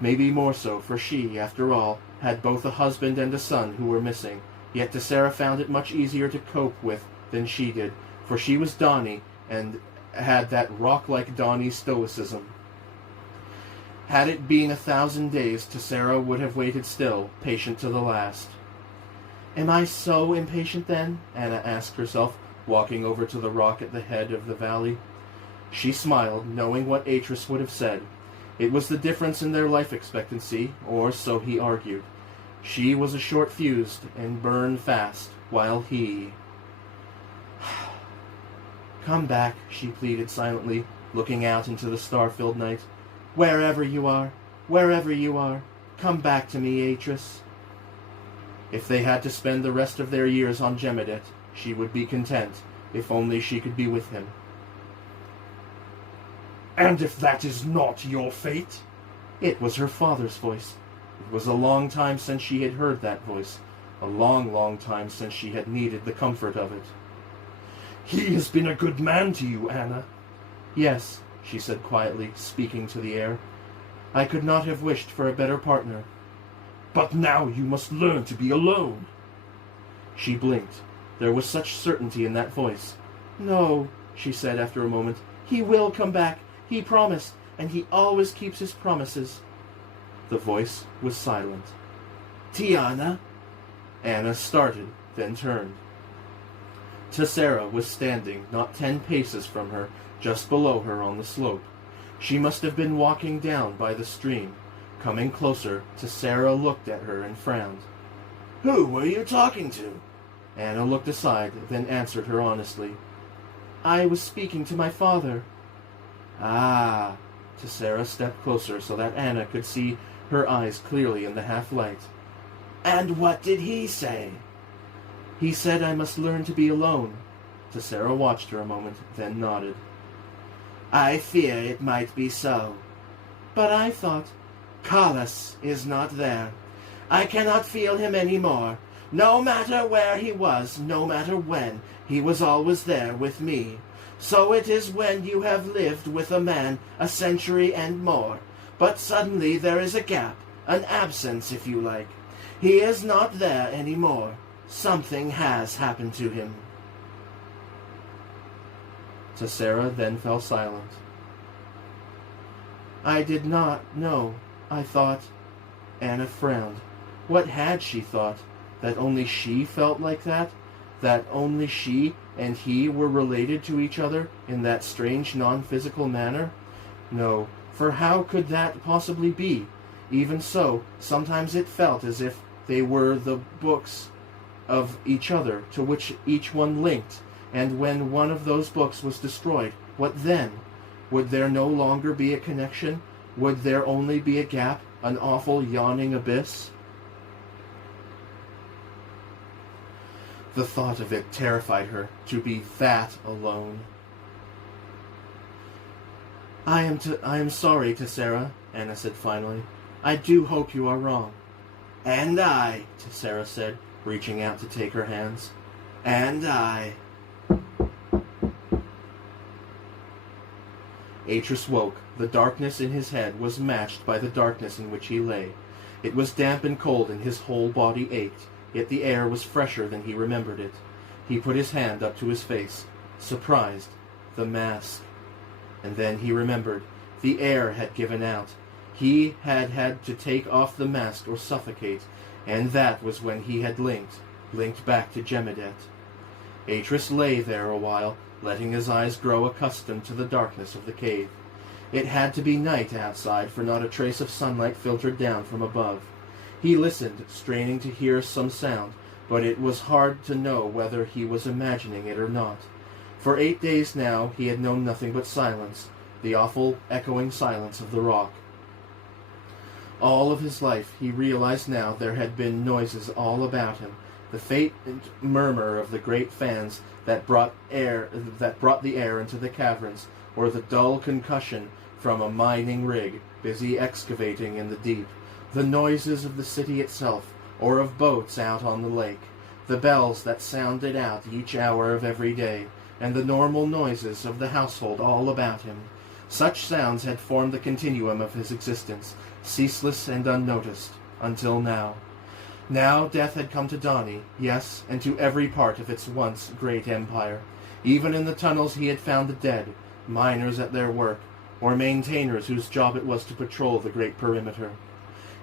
Maybe more so, for she, after all, had both a husband and a son who were missing. Yet Tessera found it much easier to cope with than she did, for she was Donny, and had that rock-like Donny stoicism. Had it been 1,000 days, Tessera would have waited still, patient to the last. Am I so impatient then? Anna asked herself, walking over to the rock at the head of the valley. She smiled, knowing what Atris would have said. It was the difference in their life expectancy, or so he argued. She was a short-fused and burned fast, while he... Come back, she pleaded silently, looking out into the star-filled night. Wherever you are, come back to me, Atris. If they had to spend the rest of their years on Gemidet, she would be content, if only she could be with him. And if that is not your fate? It was her father's voice. It was a long time since she had heard that voice. A long, long time since she had needed the comfort of it. He has been a good man to you, Anna. Yes, she said quietly, speaking to the air. I could not have wished for a better partner. But now you must learn to be alone. She blinked. There was such certainty in that voice. No, she said after a moment. He will come back. He promised, and he always keeps his promises. The voice was silent. Tiana? Anna started, then turned. Tessera was standing not 10 paces from her, just below her on the slope. She must have been walking down by the stream. Coming closer, Tessera looked at her and frowned. Who were you talking to? Anna looked aside, then answered her honestly. I was speaking to my father. Ah. Tessera stepped closer so that Anna could see her eyes clearly in the half-light. And what did he say? He said I must learn to be alone. Tessera watched her a moment, then nodded. I fear it might be so. But I thought... Carlos is not there. I cannot feel him any more. No matter where he was, no matter when, he was always there with me. So it is when you have lived with a man a century and more. But suddenly there is a gap, an absence, if you like. He is not there any more. Something has happened to him. Tessera then fell silent. I did not know. I thought... Anna frowned. What had she thought? That only she felt like that? That only she and he were related to each other in that strange non-physical manner? No, for how could that possibly be? Even so, sometimes it felt as if they were the books of each other to which each one linked, and when one of those books was destroyed, what then? Would there no longer be a connection? Would there only be a gap, an awful yawning abyss? The thought of it terrified her, to be that alone. I am sorry, Tessera, Anna said finally. I do hope you are wrong. And I, Tessera said, reaching out to take her hands. And I. Atris woke. The darkness in his head was matched by the darkness in which he lay. It was damp and cold, and his whole body ached, yet the air was fresher than he remembered it. He put his hand up to his face, surprised. The mask. And then he remembered. The air had given out. He had had to take off the mask or suffocate, and that was when he had linked back to Jemadet. Atris lay there a while, letting his eyes grow accustomed to the darkness of the cave. It had to be night outside, for not a trace of sunlight filtered down from above. He listened, straining to hear some sound, but it was hard to know whether he was imagining it or not. For 8 days now he had known nothing but silence, the awful, echoing silence of the rock. All of his life he realized now there had been noises all about him, the faint murmur of the great fans that brought the air into the caverns, or the dull concussion from a mining rig busy excavating in the deep, the noises of the city itself, or of boats out on the lake, the bells that sounded out each hour of every day, and the normal noises of the household all about him. Such sounds had formed the continuum of his existence, ceaseless and unnoticed, until now. Now death had come to Donny, yes, and to every part of its once great empire. Even in the tunnels he had found the dead, miners at their work, or maintainers whose job it was to patrol the great perimeter.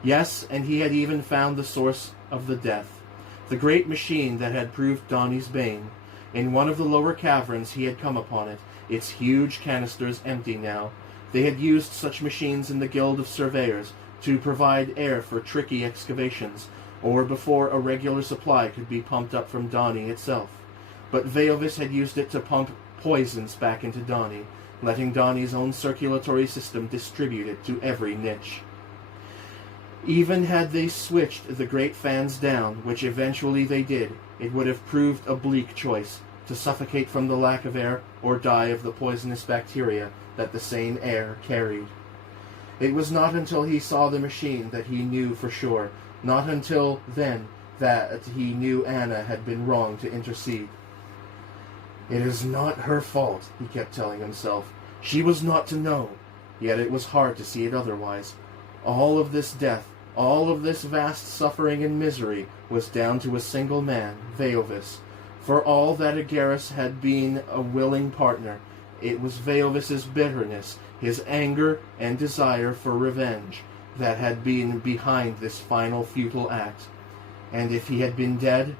Yes, and he had even found the source of the death, the great machine that had proved Donny's bane. In one of the lower caverns he had come upon it, its huge canisters empty now. They had used such machines in the Guild of Surveyors to provide air for tricky excavations, or before a regular supply could be pumped up from Donny itself. But Veovis had used it to pump poisons back into Donny, letting Donny's own circulatory system distribute it to every niche. Even had they switched the great fans down, which eventually they did, it would have proved a bleak choice, to suffocate from the lack of air or die of the poisonous bacteria that the same air carried. It was not until he saw the machine that he knew for sure, not until then that he knew Anna had been wrong to intercede. It is not her fault, he kept telling himself. She was not to know. Yet it was hard to see it otherwise. All of this death, all of this vast suffering and misery was down to a single man, Veovis. For all that Agaris had been a willing partner, it was Veovis's bitterness, his anger and desire for revenge, that had been behind this final futile act. And if he had been dead,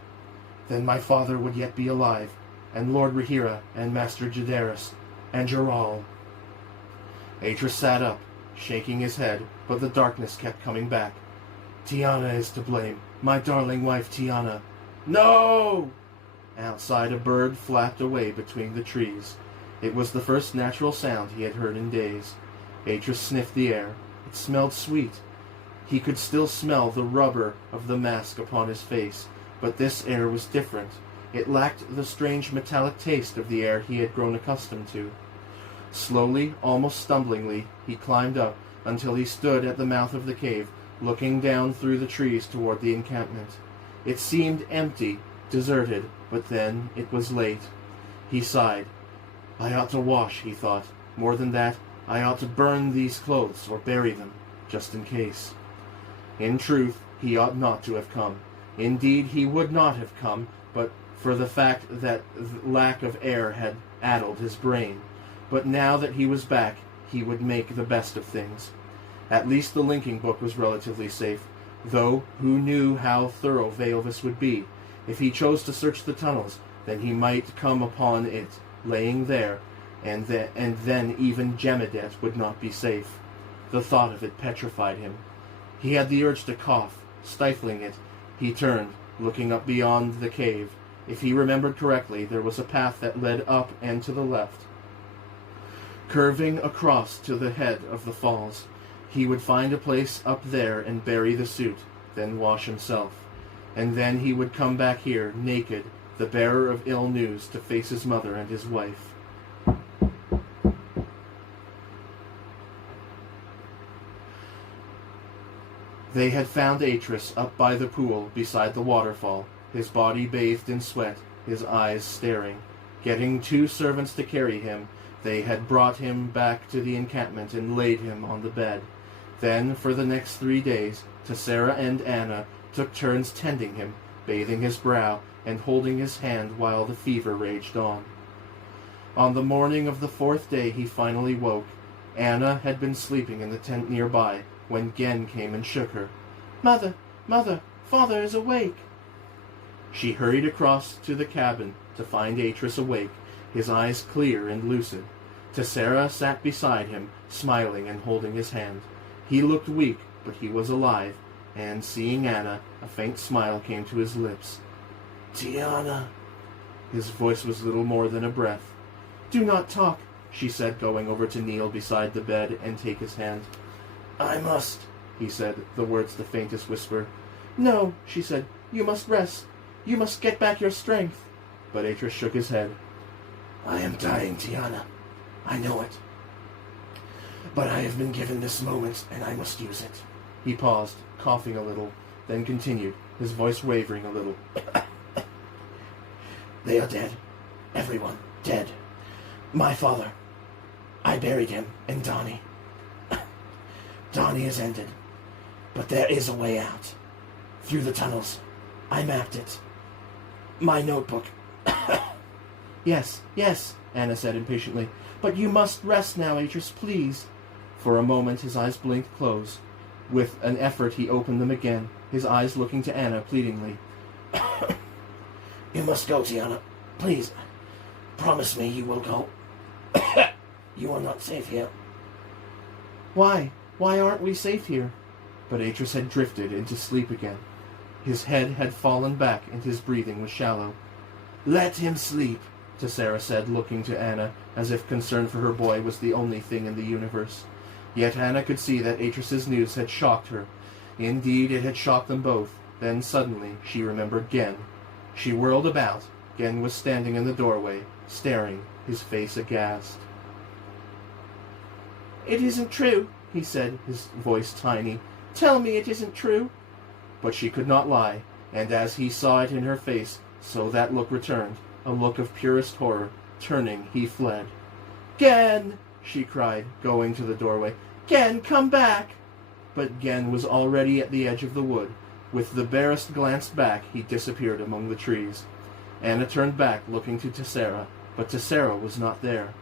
then my father would yet be alive, and Lord Rahira, and Master Jadaris, and Jaral. Atris sat up, shaking his head, but the darkness kept coming back. Tiana is to blame, my darling wife Tiana. No! Outside a bird flapped away between the trees. It was the first natural sound he had heard in days. Atris sniffed the air. It smelled sweet. He could still smell the rubber of the mask upon his face, but this air was different. It lacked the strange metallic taste of the air he had grown accustomed to. Slowly, almost stumblingly, he climbed up until he stood at the mouth of the cave, looking down through the trees toward the encampment. It seemed empty, deserted, but then it was late. He sighed. I ought to wash, he thought. More than that, I ought to burn these clothes or bury them, just in case. In truth, he ought not to have come. Indeed, he would not have come, but for the fact that lack of air had addled his brain. But now that he was back, he would make the best of things. At least the linking book was relatively safe, though who knew how thorough Veovis would be. If he chose to search the tunnels, then he might come upon it, laying there, and then even Jemadet would not be safe. The thought of it petrified him. He had the urge to cough. Stifling it, he turned, looking up beyond the cave. If he remembered correctly, there was a path that led up and to the left. Curving across to the head of the falls, he would find a place up there and bury the suit, then wash himself. And then he would come back here, naked, the bearer of ill news, to face his mother and his wife. They had found Atris up by the pool beside the waterfall, his body bathed in sweat, his eyes staring. Getting 2 servants to carry him, they had brought him back to the encampment and laid him on the bed. Then, for the next 3 days, Tessera and Anna took turns tending him, bathing his brow, and holding his hand while the fever raged on. On the morning of the 4th day he finally woke. Anna had been sleeping in the tent nearby, when Gen came and shook her. Mother, mother, father is awake. She hurried across to the cabin to find Atris awake, his eyes clear and lucid. Tessera sat beside him, smiling and holding his hand. He looked weak, but he was alive, and seeing Anna, a faint smile came to his lips. Tiana. His voice was little more than a breath. Do not talk, she said, going over to kneel beside the bed and take his hand. I must, he said, the words the faintest whisper. No, she said, you must rest. You must get back your strength. But Atris shook his head. I am dying, Tiana. I know it. But I have been given this moment, and I must use it. He paused, coughing a little, then continued, his voice wavering a little. They are dead. Everyone dead. My father. I buried him in Donnie. Donnie is ended. But there is a way out. Through the tunnels. I mapped it. My notebook. Yes, yes, Anna said impatiently. But you must rest now, Atris, please. For a moment his eyes blinked close. With an effort he opened them again, his eyes looking to Anna pleadingly. You must go, Tiana. Please. Promise me you will go. You are not safe here. Why? Why aren't we safe here? But Atris had drifted into sleep again. His head had fallen back and his breathing was shallow. Let him sleep, Tessera said, looking to Anna, as if concern for her boy was the only thing in the universe. Yet Anna could see that Atris's news had shocked her. Indeed, it had shocked them both. Then suddenly she remembered Gen. She whirled about. Gen was standing in the doorway, staring, his face aghast. It isn't true, he said, his voice tiny. Tell me it isn't true. But she could not lie, and as he saw it in her face, so that look returned, a look of purest horror. Turning, he fled. Gen, she cried, going to the doorway. Gen, come back! But Gen was already at the edge of the wood. With the barest glance back, he disappeared among the trees. Anna turned back, looking to Tessera, but Tessera was not there.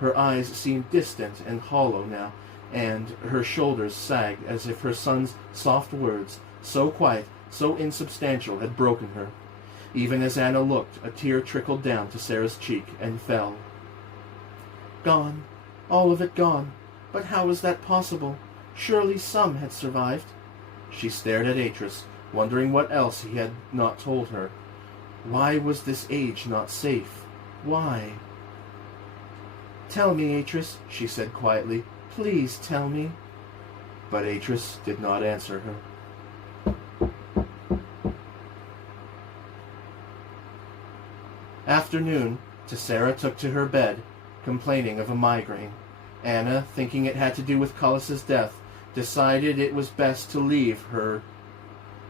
Her eyes seemed distant and hollow now, and her shoulders sagged as if her son's soft words, so quiet, so insubstantial, had broken her. Even as Anna looked, a tear trickled down Tessera's cheek and fell. Gone. All of it gone. But how was that possible? Surely some had survived. She stared at Atris, wondering what else he had not told her. Why was this age not safe? Why? Tell me, Atris, she said quietly. Please tell me. But Atris did not answer her. Afternoon, Tessera took to her bed, complaining of a migraine. Anna, thinking it had to do with Cullis's death, decided it was best to leave her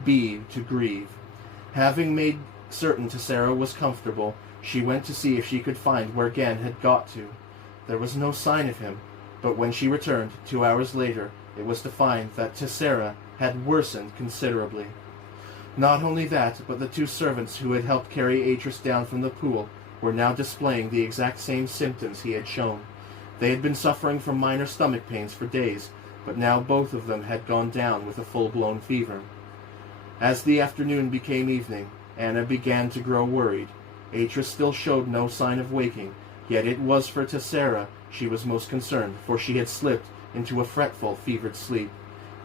be to grieve. Having made certain Tessera was comfortable, she went to see if she could find where Gen had got to. There was no sign of him, but when she returned 2 hours later, it was to find that Tessera had worsened considerably. Not only that, but the 2 servants who had helped carry Atris down from the pool were now displaying the exact same symptoms he had shown. They had been suffering from minor stomach pains for days, but now both of them had gone down with a full-blown fever. As the afternoon became evening, Anna began to grow worried. Atris still showed no sign of waking, yet it was for Tessera she was most concerned, for she had slipped into a fretful, fevered sleep.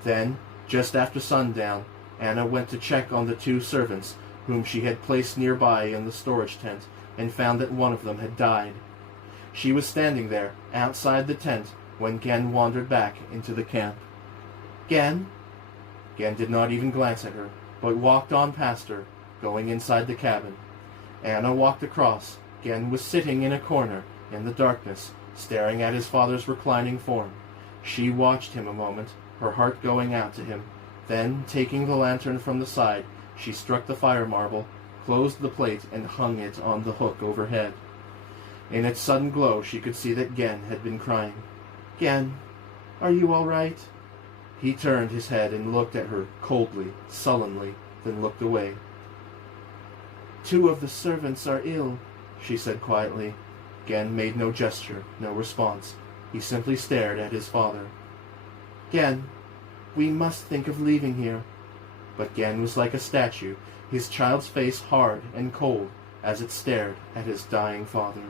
Then, just after sundown, Anna went to check on the 2 servants, whom she had placed nearby in the storage tent, and found that one of them had died. She was standing there, outside the tent, when Gen wandered back into the camp. Gen? Gen did not even glance at her, but walked on past her, going inside the cabin. Anna walked across. Gen was sitting in a corner, in the darkness, staring at his father's reclining form. She watched him a moment, her heart going out to him. Then, taking the lantern from the side, she struck the fire marble, closed the plate, and hung it on the hook overhead. In its sudden glow, she could see that Gen had been crying. Gen, are you all right? He turned his head and looked at her coldly, sullenly, then looked away. 2 of the servants are ill, she said quietly. Gen made no gesture, no response. He simply stared at his father. Gen, we must think of leaving here. But Gen was like a statue, his child's face hard and cold as it stared at his dying father.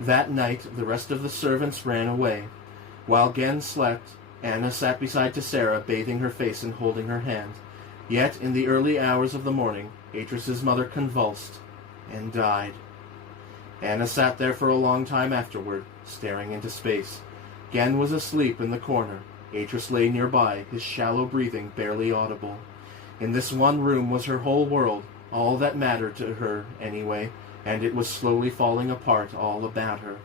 That night, the rest of the servants ran away. While Gen slept, Anna sat beside Tessera, bathing her face and holding her hand. Yet, in the early hours of the morning, Atris's mother convulsed and died. Anna sat there for a long time afterward, staring into space. Gen was asleep in the corner. Atris lay nearby, his shallow breathing barely audible. In this one room was her whole world, all that mattered to her, anyway, and it was slowly falling apart all about her.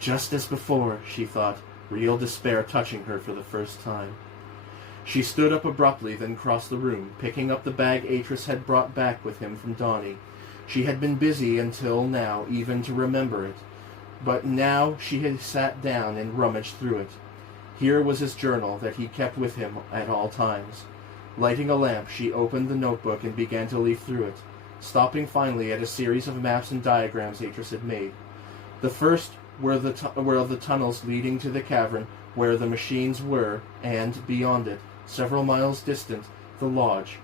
Just as before, she thought, real despair touching her for the first time. She stood up abruptly, then crossed the room, picking up the bag Atris had brought back with him from Donnie. She had been busy until now even to remember it, but now she had sat down and rummaged through it. Here was his journal that he kept with him at all times. Lighting a lamp, she opened the notebook and began to leaf through it, stopping finally at a series of maps and diagrams Atris had made. The first were of the tunnels leading to the cavern where the machines were, and, beyond it, several miles distant, the lodge.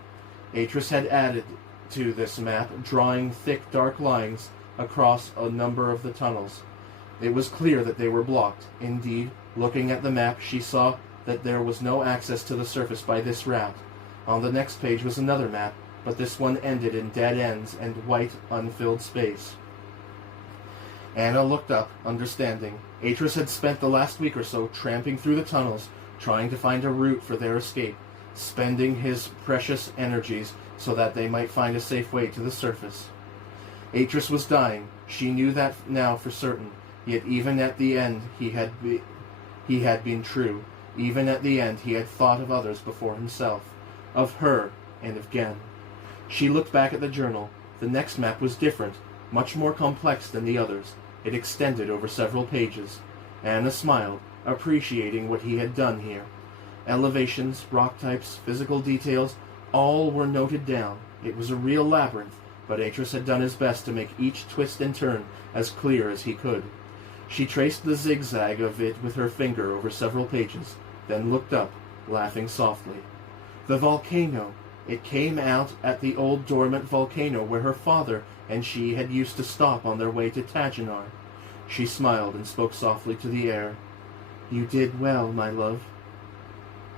Atris had added to this map, drawing thick dark lines across a number of the tunnels. It was clear that they were blocked. Indeed, looking at the map, she saw that there was no access to the surface by this route. On the next page was another map, but this one ended in dead ends and white, unfilled space. Anna looked up, understanding. Atris had spent the last week or so tramping through the tunnels, trying to find a route for their escape, spending his precious energies so that they might find a safe way to the surface. Atris was dying. She knew that now for certain. Yet even at the end he had been true. Even at the end he had thought of others before himself. Of her and of Gen. She looked back at the journal. The next map was different, much more complex than the others. It extended over several pages. Anna smiled, appreciating what he had done here. Elevations, rock types, physical details, all were noted down. It was a real labyrinth, but Atris had done his best to make each twist and turn as clear as he could. She traced the zigzag of it with her finger over several pages, then looked up, laughing softly. The volcano! It came out at the old dormant volcano where her father and she had used to stop on their way to Tajinar. She smiled and spoke softly to the air. You did well, my love.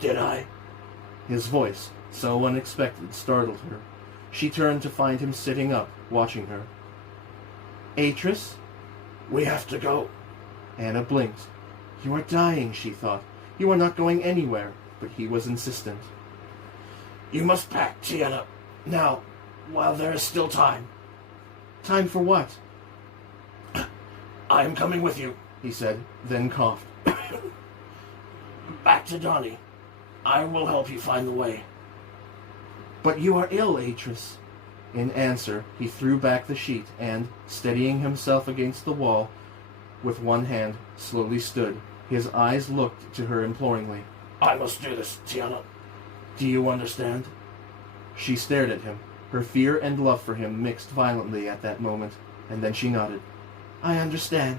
Did I? His voice, so unexpected, startled her. She turned to find him sitting up, watching her. Atris? We have to go. Anna blinked. You are dying, she thought. You are not going anywhere, but he was insistent. You must pack, Tiana. Now, while there is still time. Time for what? I am coming with you, he said, then coughed. Back to Donnie. I will help you find the way. But you are ill, Atris. In answer, he threw back the sheet and, steadying himself against the wall, with one hand, slowly stood. His eyes looked to her imploringly. I must do this, Tiana. Do you understand? She stared at him. Her fear and love for him mixed violently at that moment, and then she nodded. I understand.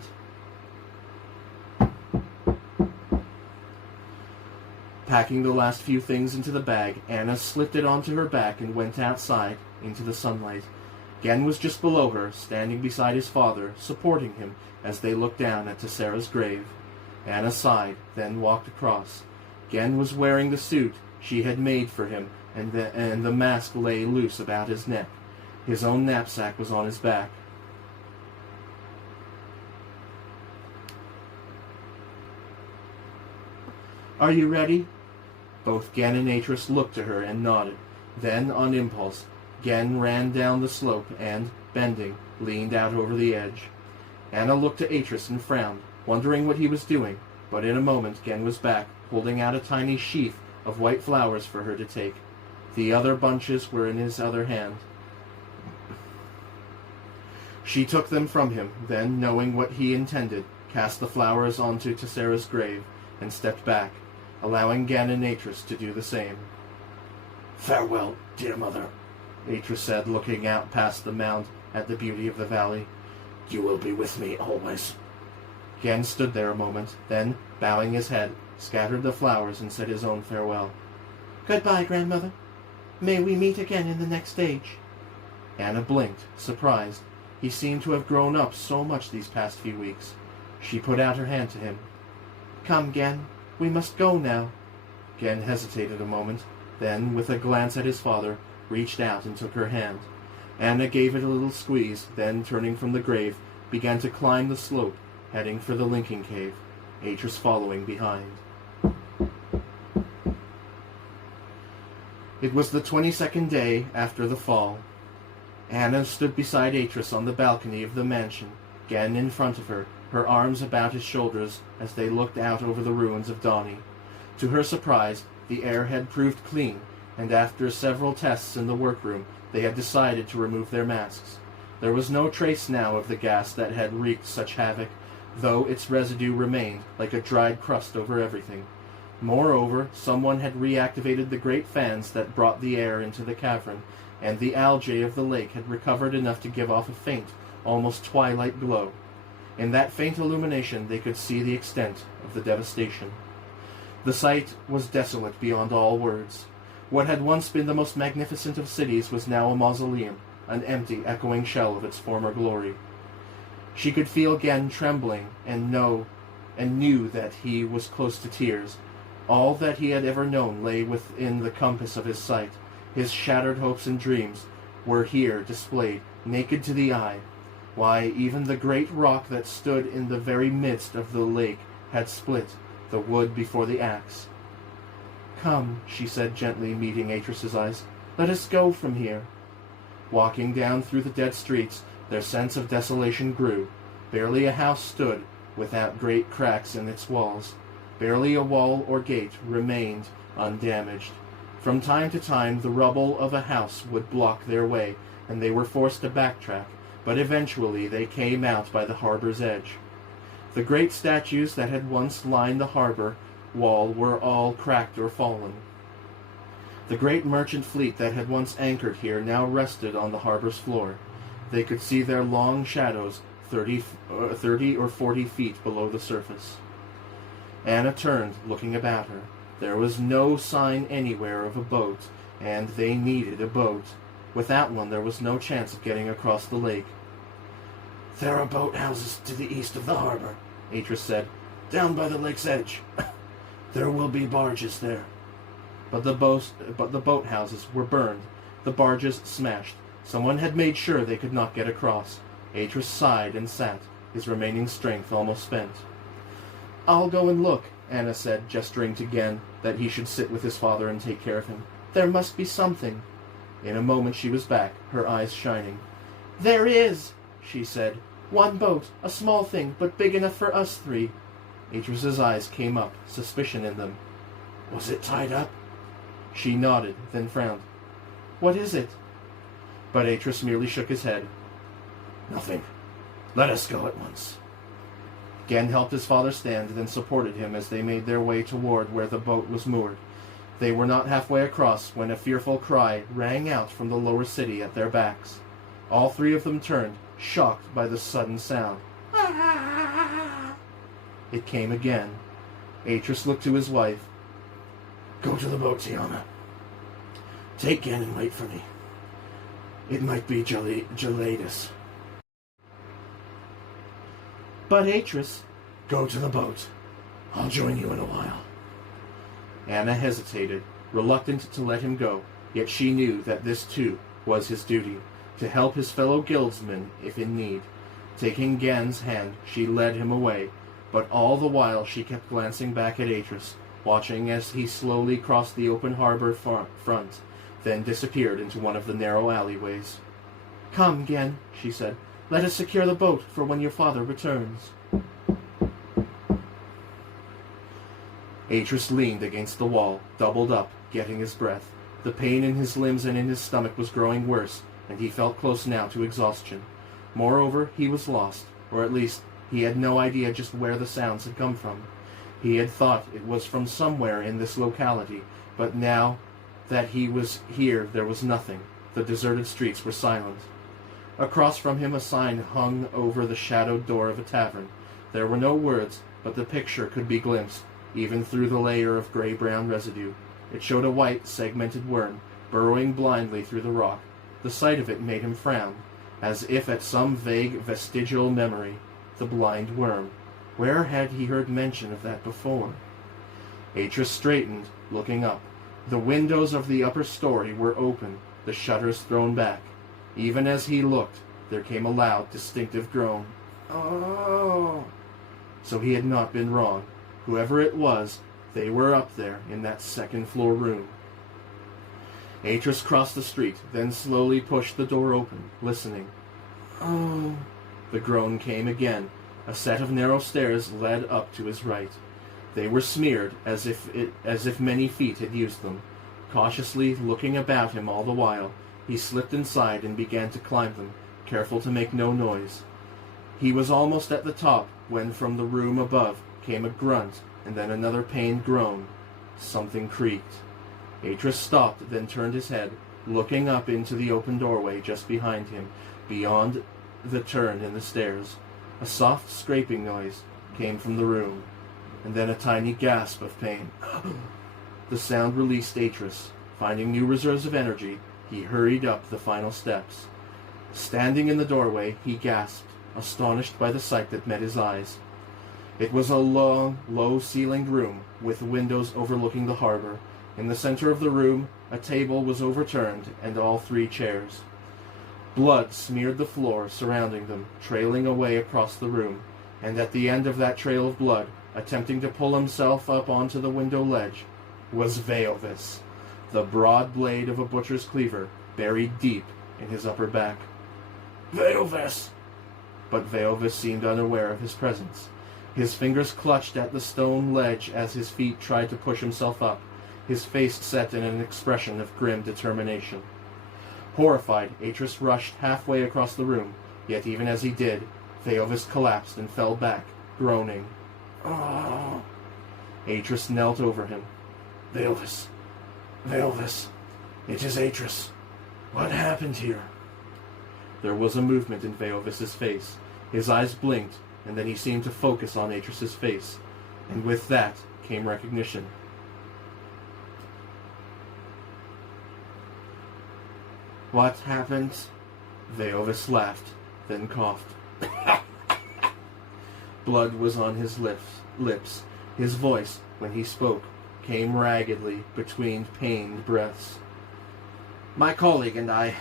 Packing the last few things into the bag, Anna slipped it onto her back and went outside, into the sunlight. Gen was just below her, standing beside his father, supporting him as they looked down at Tessera's grave. Anna sighed, then walked across. Gen was wearing the suit she had made for him and the mask lay loose about his neck. His own knapsack was on his back. Are you ready? Both Gen and Atris looked to her and nodded. Then, on impulse, Gen ran down the slope and, bending, leaned out over the edge. Anna looked to Atris and frowned, wondering what he was doing, but in a moment Gen was back, holding out a tiny sheath of white flowers for her to take. The other bunches were in his other hand. She took them from him, then, knowing what he intended, cast the flowers onto Tessera's grave and stepped back, allowing Gen and Atris to do the same. Farewell, dear mother, Atris said, looking out past the mound at the beauty of the valley. You will be with me always. Gen stood there a moment, then, bowing his head, scattered the flowers and said his own farewell. Goodbye, grandmother. May we meet again in the next age. Anna blinked, surprised. He seemed to have grown up so much these past few weeks. She put out her hand to him. Come, Gen. We must go now. Gen hesitated a moment, then, with a glance at his father, reached out and took her hand. Anna gave it a little squeeze, then, turning from the grave, began to climb the slope, heading for the linking cave, Atris following behind. It was the 22nd day after the fall. Anna stood beside Atris on the balcony of the mansion, Gen in front of her, her arms about his shoulders as they looked out over the ruins of Donny. To her surprise, the air had proved clean, and after several tests in the workroom, they had decided to remove their masks. There was no trace now of the gas that had wreaked such havoc, though its residue remained like a dried crust over everything. Moreover, someone had reactivated the great fans that brought the air into the cavern, and the algae of the lake had recovered enough to give off a faint, almost twilight glow. In that faint illumination they could see the extent of the devastation. The sight was desolate beyond all words. What had once been the most magnificent of cities was now a mausoleum, an empty, echoing shell of its former glory. She could feel Gen trembling and knew that he was close to tears. All that he had ever known lay within the compass of his sight. His shattered hopes and dreams were here displayed, naked to the eye. Why, even the great rock that stood in the very midst of the lake had split, the wood before the axe. Come, she said gently, meeting Atris's eyes. Let us go from here. Walking down through the dead streets, their sense of desolation grew. Barely a house stood, without great cracks in its walls. Barely a wall or gate remained undamaged. From time to time, the rubble of a house would block their way, and they were forced to backtrack, but eventually they came out by the harbor's edge. The great statues that had once lined the harbor wall were all cracked or fallen. The great merchant fleet that had once anchored here now rested on the harbor's floor. They could see their long shadows 30 or 40 feet below the surface. Anna turned, looking about her. There was no sign anywhere of a boat, and they needed a boat. Without one, there was no chance of getting across the lake. There are boathouses to the east of the harbor, Atris said. down by the lake's edge. There will be barges there. But the boathouses were burned, the barges smashed. Someone had made sure they could not get across. Atris sighed and sat, his remaining strength almost spent. I'll go and look, Anna said, gesturing to Gen that he should sit with his father and take care of him. There must be something. In a moment she was back, her eyes shining. There is, she said. One boat, a small thing, but big enough for us three. Atris's eyes came up, suspicion in them. Was it tied up? She nodded, then frowned. What is it? But Atris merely shook his head. Nothing. Let us go at once. Gen helped his father stand, then supported him as they made their way toward where the boat was moored. They were not halfway across when a fearful cry rang out from the lower city at their backs. All three of them turned, shocked by the sudden sound. It came again. Atris looked to his wife. Go to the boat, Tiana. Take Gen and wait for me. It might be Geladus. But Atris... Go to the boat. I'll join you in a while. Anna hesitated, reluctant to let him go. Yet she knew that this too was his duty, to help his fellow guildsmen if in need. Taking Gan's hand, she led him away, but all the while she kept glancing back at Atris, watching as he slowly crossed the open harbor front, then disappeared into one of the narrow alleyways. "Come, Gan," she said. "Let us secure the boat for when your father returns." Atris leaned against the wall, doubled up, getting his breath. The pain in his limbs and in his stomach was growing worse, and he felt close now to exhaustion. Moreover, he was lost, or at least he had no idea just where the sounds had come from. He had thought it was from somewhere in this locality, but now that he was here there was nothing. The deserted streets were silent. Across from him a sign hung over the shadowed door of a tavern. There were no words, but the picture could be glimpsed, even through the layer of gray-brown residue. It showed a white, segmented worm, burrowing blindly through the rock. The sight of it made him frown, as if at some vague vestigial memory. The blind worm. Where had he heard mention of that before? Atris straightened, looking up. The windows of the upper story were open, the shutters thrown back. Even as he looked, there came a loud, distinctive groan. Oh! So he had not been wrong. Whoever it was, they were up there in that second-floor room. Atris crossed the street, then slowly pushed the door open, listening. Oh! The groan came again. A set of narrow stairs led up to his right. They were smeared, as if many feet had used them. Cautiously looking about him all the while, he slipped inside and began to climb them, careful to make no noise. He was almost at the top when from the room above came a grunt, and then another pained groan. Something creaked. Atris stopped, then turned his head, looking up into the open doorway just behind him, beyond the turn in the stairs. A soft scraping noise came from the room, and then a tiny gasp of pain. The sound released Atris. Finding new reserves of energy, he hurried up the final steps. Standing in the doorway, he gasped, astonished by the sight that met his eyes. It was a long, low-ceilinged room, with windows overlooking the harbor. In the center of the room, a table was overturned, and all three chairs. Blood smeared the floor surrounding them, trailing away across the room, and at the end of that trail of blood, attempting to pull himself up onto the window ledge, was Veovis, the broad blade of a butcher's cleaver buried deep in his upper back. Veovis! But Veovis seemed unaware of his presence. His fingers clutched at the stone ledge as his feet tried to push himself up, his face set in an expression of grim determination. Horrified, Atris rushed halfway across the room, yet even as he did, Veovis collapsed and fell back, groaning. Oh. Atris knelt over him. Veovis, Veovis, it is Atris. What happened here? There was a movement in Veovis's face. His eyes blinked, and then he seemed to focus on Atris's face, and with that came recognition. What happened? Veovis laughed, then coughed. Blood was on his lips. His voice, when he spoke, came raggedly between pained breaths. My colleague and I,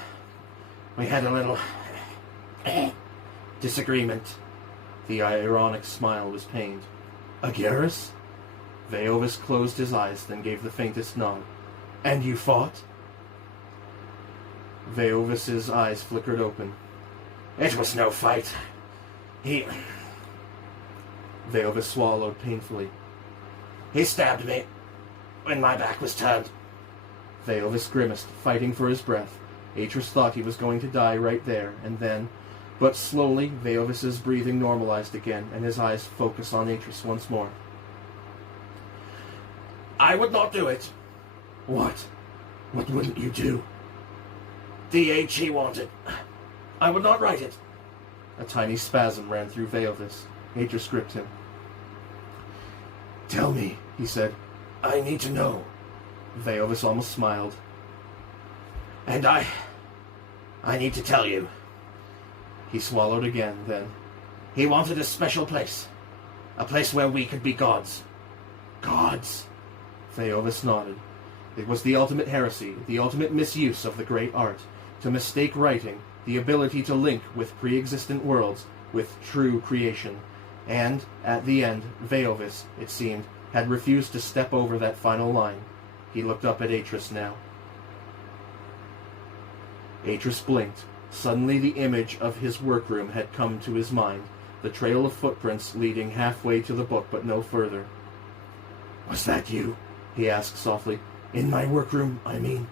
we had a little disagreement. The ironic smile was pained. Agaris? Veovis closed his eyes, then gave the faintest nod. And you fought? Veovis's eyes flickered open. It was no fight. Veovis swallowed painfully. He stabbed me when my back was turned. Veovis grimaced, fighting for his breath. Atris thought he was going to die right there and then, but slowly Veovis's breathing normalized again, and his eyes focused on Atris once more. I would not do it. What? What wouldn't you do? The age he wanted. I would not write it. A tiny spasm ran through Veovis. Atris gripped him. Tell me, he said. I need to know. Veovis almost smiled. And I need to tell you. He swallowed again, then. He wanted a special place. A place where we could be gods. Gods? Veovis nodded. It was the ultimate heresy, the ultimate misuse of the great art, to mistake writing, the ability to link with pre-existent worlds, with true creation. And, at the end, Veovis, it seemed, had refused to step over that final line. He looked up at Atris now. Atris blinked. Suddenly the image of his workroom had come to his mind, the trail of footprints leading halfway to the book but no further. Was that you? He asked softly. In my workroom, I mean.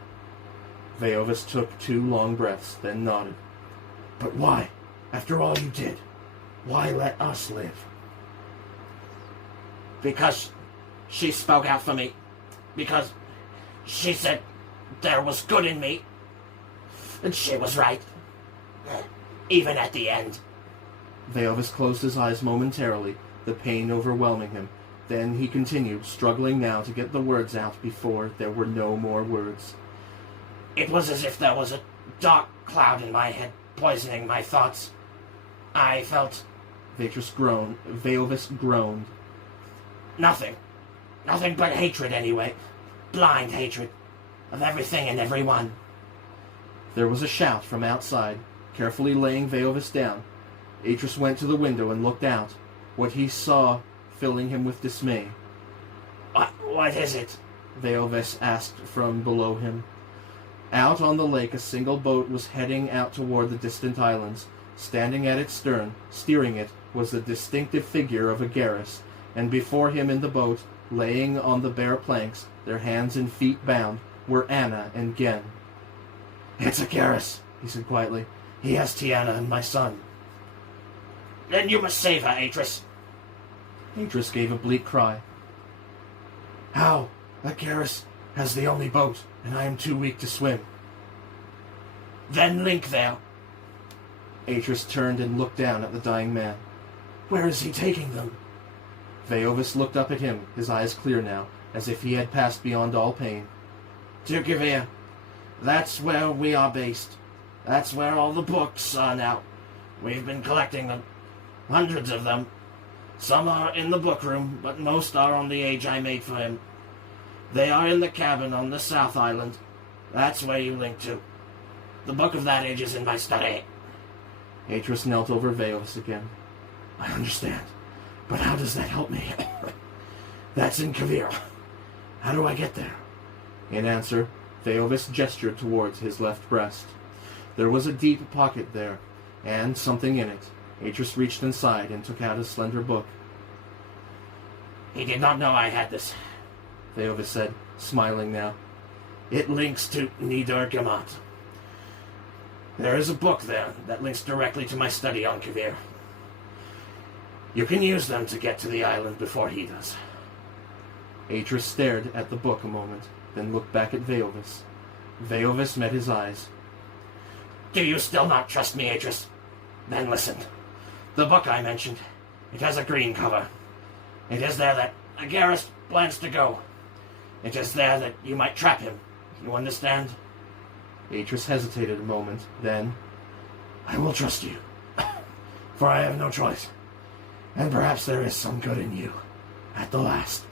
Veovis took 2 long breaths, then nodded. But why? After all you did, why let us live? Because she spoke out for me. Because she said there was good in me. And she was right. Even at the end. Veovis closed his eyes momentarily, the pain overwhelming him. Then he continued, struggling now to get the words out before there were no more words. It was as if there was a dark cloud in my head, poisoning my thoughts. I felt... Veovis groaned. Nothing. Nothing but hatred, anyway. Blind hatred. Of everything and everyone. There was a shout from outside, carefully laying Veovis down. Atris went to the window and looked out, what he saw filling him with dismay. What is it? Veovis asked from below him. Out on the lake, a single boat was heading out toward the distant islands. Standing at its stern, steering it, was the distinctive figure of a Garrus, and before him in the boat, laying on the bare planks, their hands and feet bound, were Anna and Gen. It's a Garrus, he said quietly. He has Tiana and my son. Then you must save her, Atris. Atris gave a bleak cry. How? That Garrus has the only boat, and I am too weak to swim. Then link there. Atris turned and looked down at the dying man. Where is he taking them? Veovis looked up at him, his eyes clear now, as if he had passed beyond all pain. To Kavir. That's where we are based. That's where all the books are now. We've been collecting them. Hundreds of them. Some are in the book room, but most are on the age I made for him. They are in the cabin on the South Island. That's where you link to. The book of that age is in my study. Atris knelt over Veovis again. I understand. But how does that help me? That's in Kavir. How do I get there? In answer, Veovis gestured towards his left breast. There was a deep pocket there, and something in it. Atris reached inside and took out a slender book. He did not know I had this, Veovis said, smiling now. It links to Nidur Gamat. There is a book there that links directly to my study on Kavir. You can use them to get to the island before he does. Atris stared at the book a moment, then looked back at Veovis. Veovis met his eyes. Do you still not trust me, Atris? Then listen. The book I mentioned, it has a green cover. It is there that Garrus plans to go. It is there that you might trap him. You understand? Atris hesitated a moment, then... I will trust you, for I have no choice. And perhaps there is some good in you, at the last.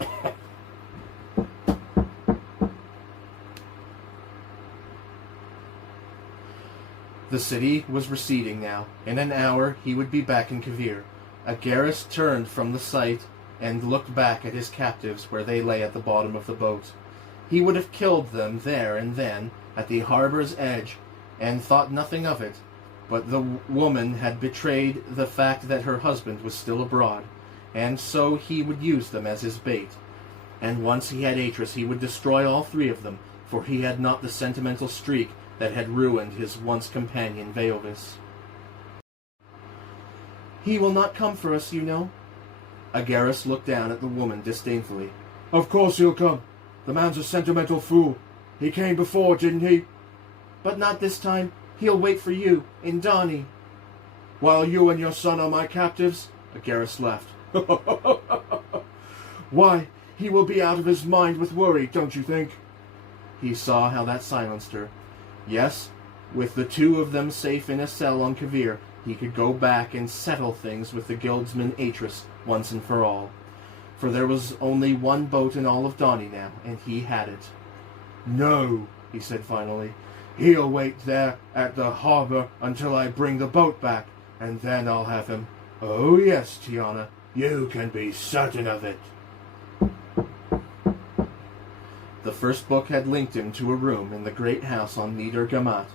The city was receding now. In an hour, he would be back in Kavir. A Garrus turned from the sight and looked back at his captives where they lay at the bottom of the boat. He would have killed them there and then, at the harbor's edge, and thought nothing of it. But the woman had betrayed the fact that her husband was still abroad, and so he would use them as his bait. And once he had Atris, he would destroy all 3 of them, for he had not the sentimental streak that had ruined his once companion Veovis. He will not come for us, you know. Garrus looked down at the woman disdainfully. Of course he'll come. The man's a sentimental fool. He came before, didn't he? But not this time. He'll wait for you, in Dani. While you and your son are my captives? Garrus laughed. Why, he will be out of his mind with worry, don't you think? He saw how that silenced her. Yes, with the 2 of them safe in a cell on Kavir, he could go back and settle things with the guildsman Atris once and for all. For there was only one boat in all of Dani now, and he had it. No, he said finally. He'll wait there at the harbor until I bring the boat back, and then I'll have him. Oh yes, Tiana, you can be certain of it. The first book had linked him to a room in the great house on Nieder Gamat,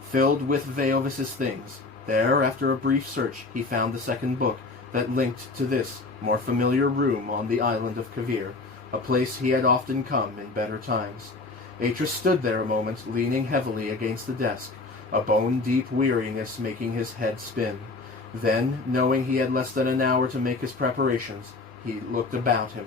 filled with Veovis's things. There, after a brief search, he found the second book that linked to this, more familiar room on the island of Kavir, a place he had often come in better times. Atris stood there a moment, leaning heavily against the desk, a bone-deep weariness making his head spin. Then, knowing he had less than an hour to make his preparations, he looked about him.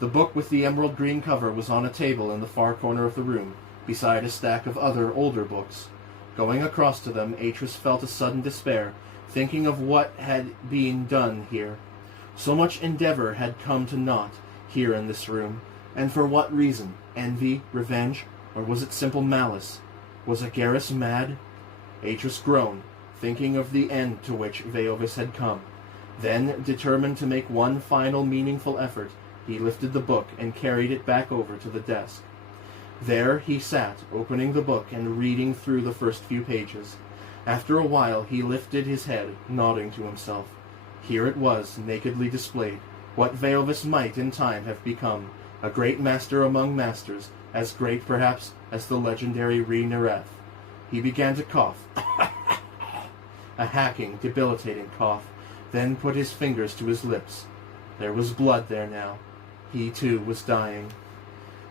The book with the emerald green cover was on a table in the far corner of the room, beside a stack of other older books. Going across to them, Atris felt a sudden despair, thinking of what had been done here. So much endeavor had come to naught here in this room, and for what reason? Envy, revenge, or was it simple malice? Was Agaris mad? Atris groaned, thinking of the end to which Veovis had come. Then, determined to make one final meaningful effort, he lifted the book and carried it back over to the desk. There he sat, opening the book and reading through the first few pages. After a while he lifted his head, nodding to himself. Here it was, nakedly displayed, what Veovis might in time have become, a great master among masters, as great perhaps as the legendary Re-Nereth. He began to cough, a hacking, debilitating cough, then put his fingers to his lips. There was blood there now. He too was dying.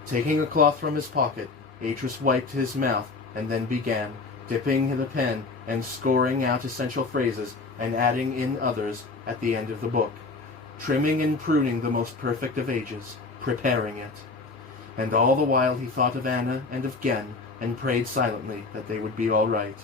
Taking a cloth from his pocket, Atris wiped his mouth and then began, dipping the pen and scoring out essential phrases and adding in others at the end of the book, trimming and pruning the most perfect of ages, preparing it. And all the while he thought of Anna and of Gen, and prayed silently that they would be all right.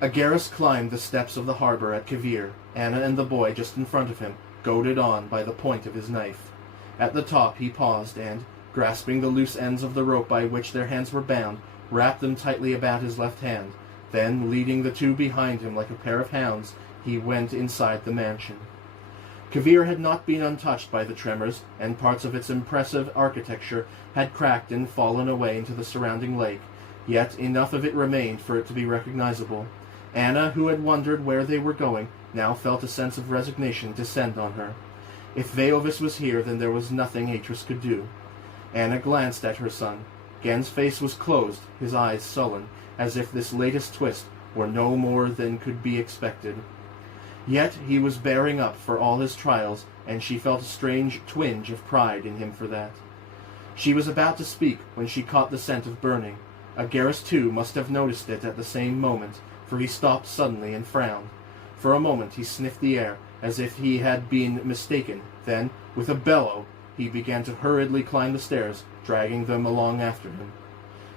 Agaris climbed the steps of the harbor at Kavir, Anna and the boy just in front of him, goaded on by the point of his knife. At the top he paused and, grasping the loose ends of the rope by which their hands were bound, wrapped them tightly about his left hand. Then, leading the two behind him like a pair of hounds, he went inside the mansion. Kavir had not been untouched by the tremors, and parts of its impressive architecture had cracked and fallen away into the surrounding lake, yet enough of it remained for it to be recognizable. Anna, who had wondered where they were going, now felt a sense of resignation descend on her. If Veovis was here, then there was nothing Atris could do. Anna glanced at her son. Gen's face was closed, his eyes sullen, as if this latest twist were no more than could be expected. Yet he was bearing up for all his trials, and she felt a strange twinge of pride in him for that. She was about to speak when she caught the scent of burning. Agaris too must have noticed it at the same moment, for he stopped suddenly and frowned. For a moment he sniffed the air, as if he had been mistaken. Then, with a bellow, he began to hurriedly climb the stairs, dragging them along after him.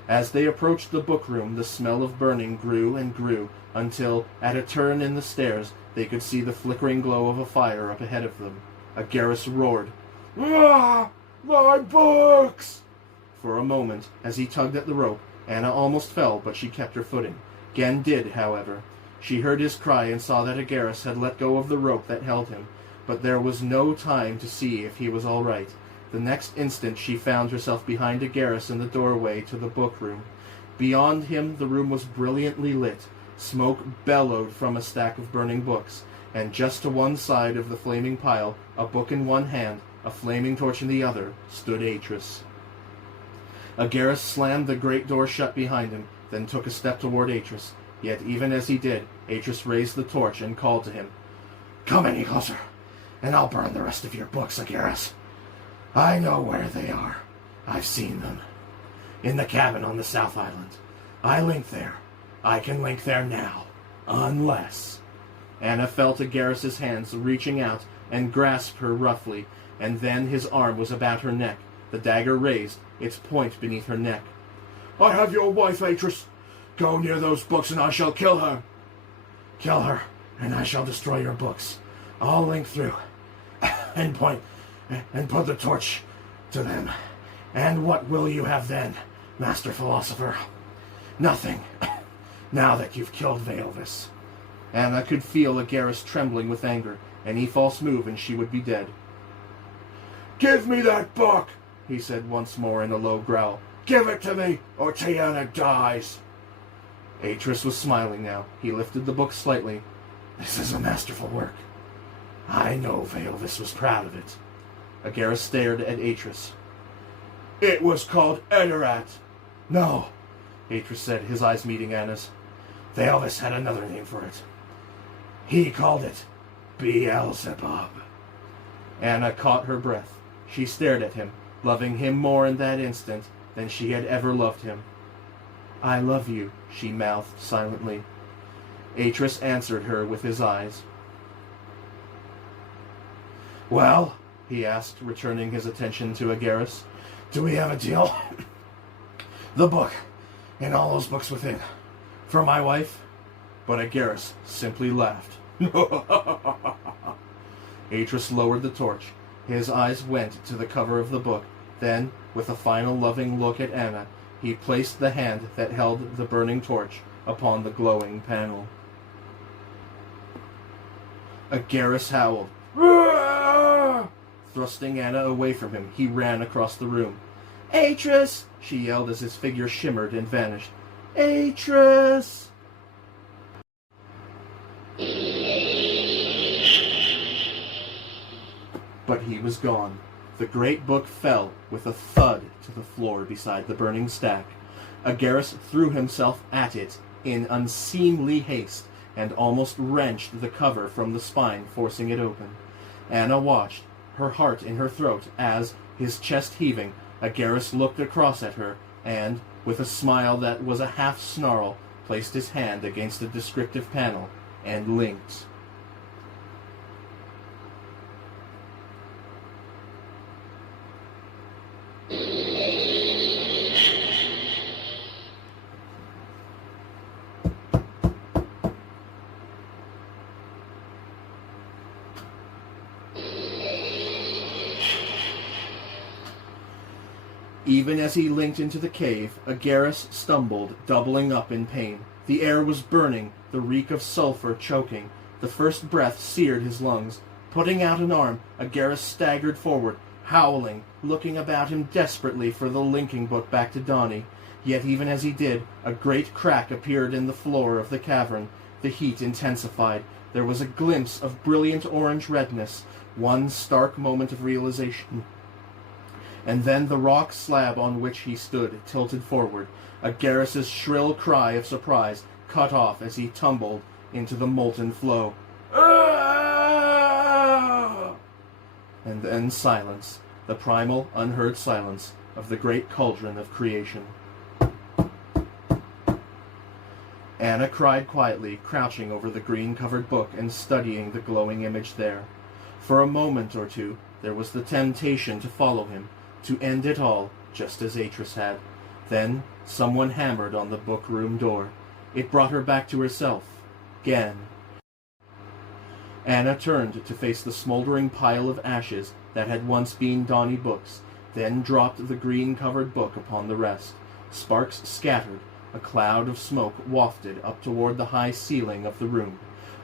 As they approached the book room, the smell of burning grew and grew, until, at a turn in the stairs, they could see the flickering glow of a fire up ahead of them. Agaris roared, "Ah! My books!" For a moment, as he tugged at the rope, Anna almost fell, but she kept her footing. Gen did, however. She heard his cry and saw that Agaris had let go of the rope that held him, but there was no time to see if he was all right. The next instant she found herself behind Agaris in the doorway to the book room. Beyond him the room was brilliantly lit. Smoke bellowed from a stack of burning books, and just to one side of the flaming pile, a book in one hand, a flaming torch in the other, stood Atris. Agaris slammed the great door shut behind him, then took a step toward Atris. Yet even as he did, Atris raised the torch and called to him. "Come any closer, and I'll burn the rest of your books, Agaris. I know where they are. I've seen them. In the cabin on the South Island. I linked there. I can link there now. Unless..." Anna felt Agaris's hands reaching out and grasped her roughly, and then his arm was about her neck, the dagger raised, its point beneath her neck. "I have your wife, Atris. Go near those books and I shall kill her." "Kill her, and I shall destroy your books. I'll link through, and point, and put the torch to them. And what will you have then, Master Philosopher? Nothing, now that you've killed Veovis." Anna could feel Agaris trembling with anger. Any false move and she would be dead. Give me that book, he said once more in a low growl. Give it to me, or Tiana dies. Atris was smiling now. He lifted the book slightly. This is a masterful work. I know Veovis was proud of it. Agaris stared at Atris. It was called Edorat. No, Atris said, his eyes meeting Anna's. Veovis had another name for it. He called it Beelzebub. Anna caught her breath. She stared at him, loving him more in that instant than she had ever loved him. I love you, she mouthed silently. Atris answered her with his eyes. Well, he asked, returning his attention to Agaris. Do we have a deal? The book, and all those books within. For my wife? But Agaris simply laughed. Atris lowered the torch. His eyes went to the cover of the book. Then, with a final loving look at Anna, he placed the hand that held the burning torch upon the glowing panel. Agaris howled. Thrusting Anna away from him, he ran across the room. Atris! She yelled as his figure shimmered and vanished. Atris! But he was gone. The great book fell with a thud to the floor beside the burning stack. Agaris threw himself at it in unseemly haste and almost wrenched the cover from the spine, forcing it open. Anna watched, her heart in her throat, as, his chest heaving, Agaris looked across at her and, with a smile that was a half snarl, placed his hand against the descriptive panel and linked. Even as he linked into the cave, Agaris stumbled, doubling up in pain. The air was burning, the reek of sulfur choking. The first breath seared his lungs. Putting out an arm, Agaris staggered forward, howling, looking about him desperately for the linking book back to Donnie. Yet even as he did, a great crack appeared in the floor of the cavern. The heat intensified. There was a glimpse of brilliant orange redness, one stark moment of realization. And then the rock slab on which he stood tilted forward. Agaris's shrill cry of surprise cut off as he tumbled into the molten flow. And then silence, the primal, unheard silence of the great cauldron of creation. Anna cried quietly, crouching over the green-covered book and studying the glowing image there. For a moment or two, there was the temptation to follow him, to end it all, just as Atris had. Then someone hammered on the book room door. It brought her back to herself. Again. Anna turned to face the smoldering pile of ashes that had once been Donnie books, then dropped the green-covered book upon the rest. Sparks scattered. A cloud of smoke wafted up toward the high ceiling of the room.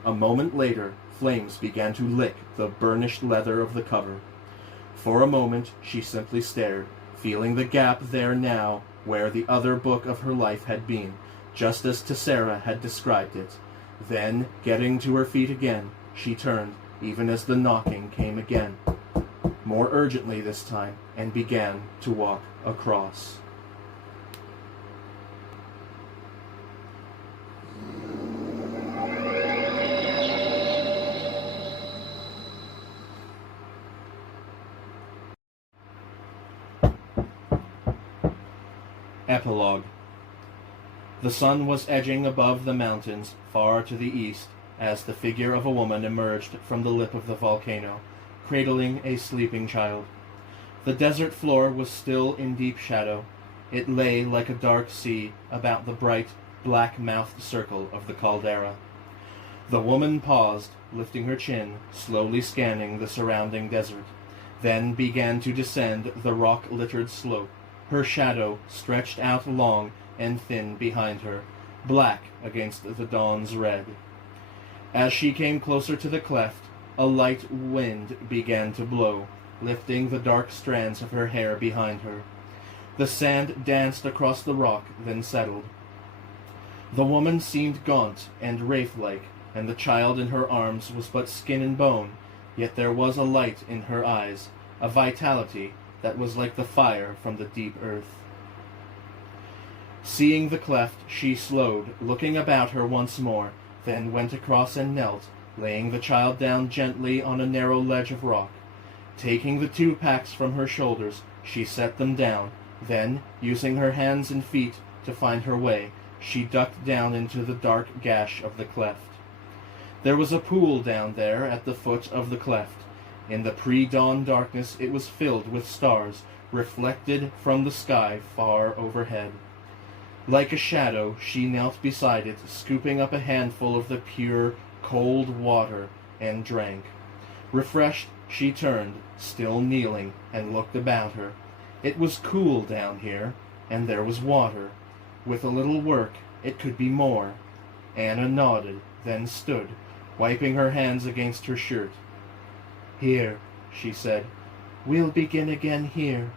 A moment later, flames began to lick the burnished leather of the cover. For a moment, she simply stared, feeling the gap there now where the other book of her life had been, just as Tessera had described it. Then, getting to her feet again, she turned, even as the knocking came again, more urgently this time, and began to walk across. Epilogue. The sun was edging above the mountains far to the east as the figure of a woman emerged from the lip of the volcano, cradling a sleeping child. The desert floor was still in deep shadow. It lay like a dark sea about the bright, black-mouthed circle of the caldera. The woman paused, lifting her chin, slowly scanning the surrounding desert, then began to descend the rock-littered slope. Her shadow stretched out long and thin behind her, black against the dawn's red. As she came closer to the cleft, a light wind began to blow. lifting the dark strands of her hair behind her. The sand danced across the rock, then settled. The woman seemed gaunt and wraith-like, and the child in her arms was but skin and bone, yet there was a light in her eyes, a vitality that was like the fire from the deep earth. Seeing the cleft, she slowed, looking about her once more, then went across and knelt, laying the child down gently on a narrow ledge of rock. Taking the 2 packs from her shoulders, she set them down. Then, using her hands and feet to find her way, she ducked down into the dark gash of the cleft. There was a pool down there at the foot of the cleft. In the pre-dawn darkness it was filled with stars, reflected from the sky far overhead. Like a shadow, she knelt beside it, scooping up a handful of the pure, cold water, and drank. Refreshed, she turned, still kneeling, and looked about her. It was cool down here, and there was water. With a little work, it could be more. Anna nodded, then stood, wiping her hands against her shirt. "Here," she said. "We'll begin again here."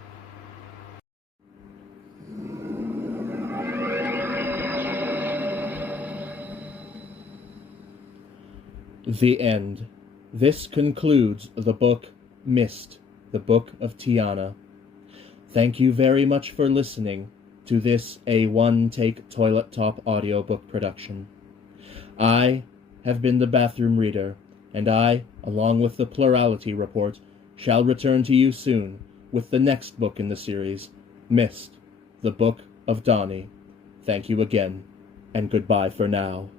The end. This concludes the book Myst, the Book of Tiana. Thank you very much for listening to this a one-take toilet top audiobook production. I have been the Bathroom Reader, and I, along with the Plurality Report, shall return to you soon with the next book in the series, Myst, the Book of Donnie. Thank you again, and goodbye for now.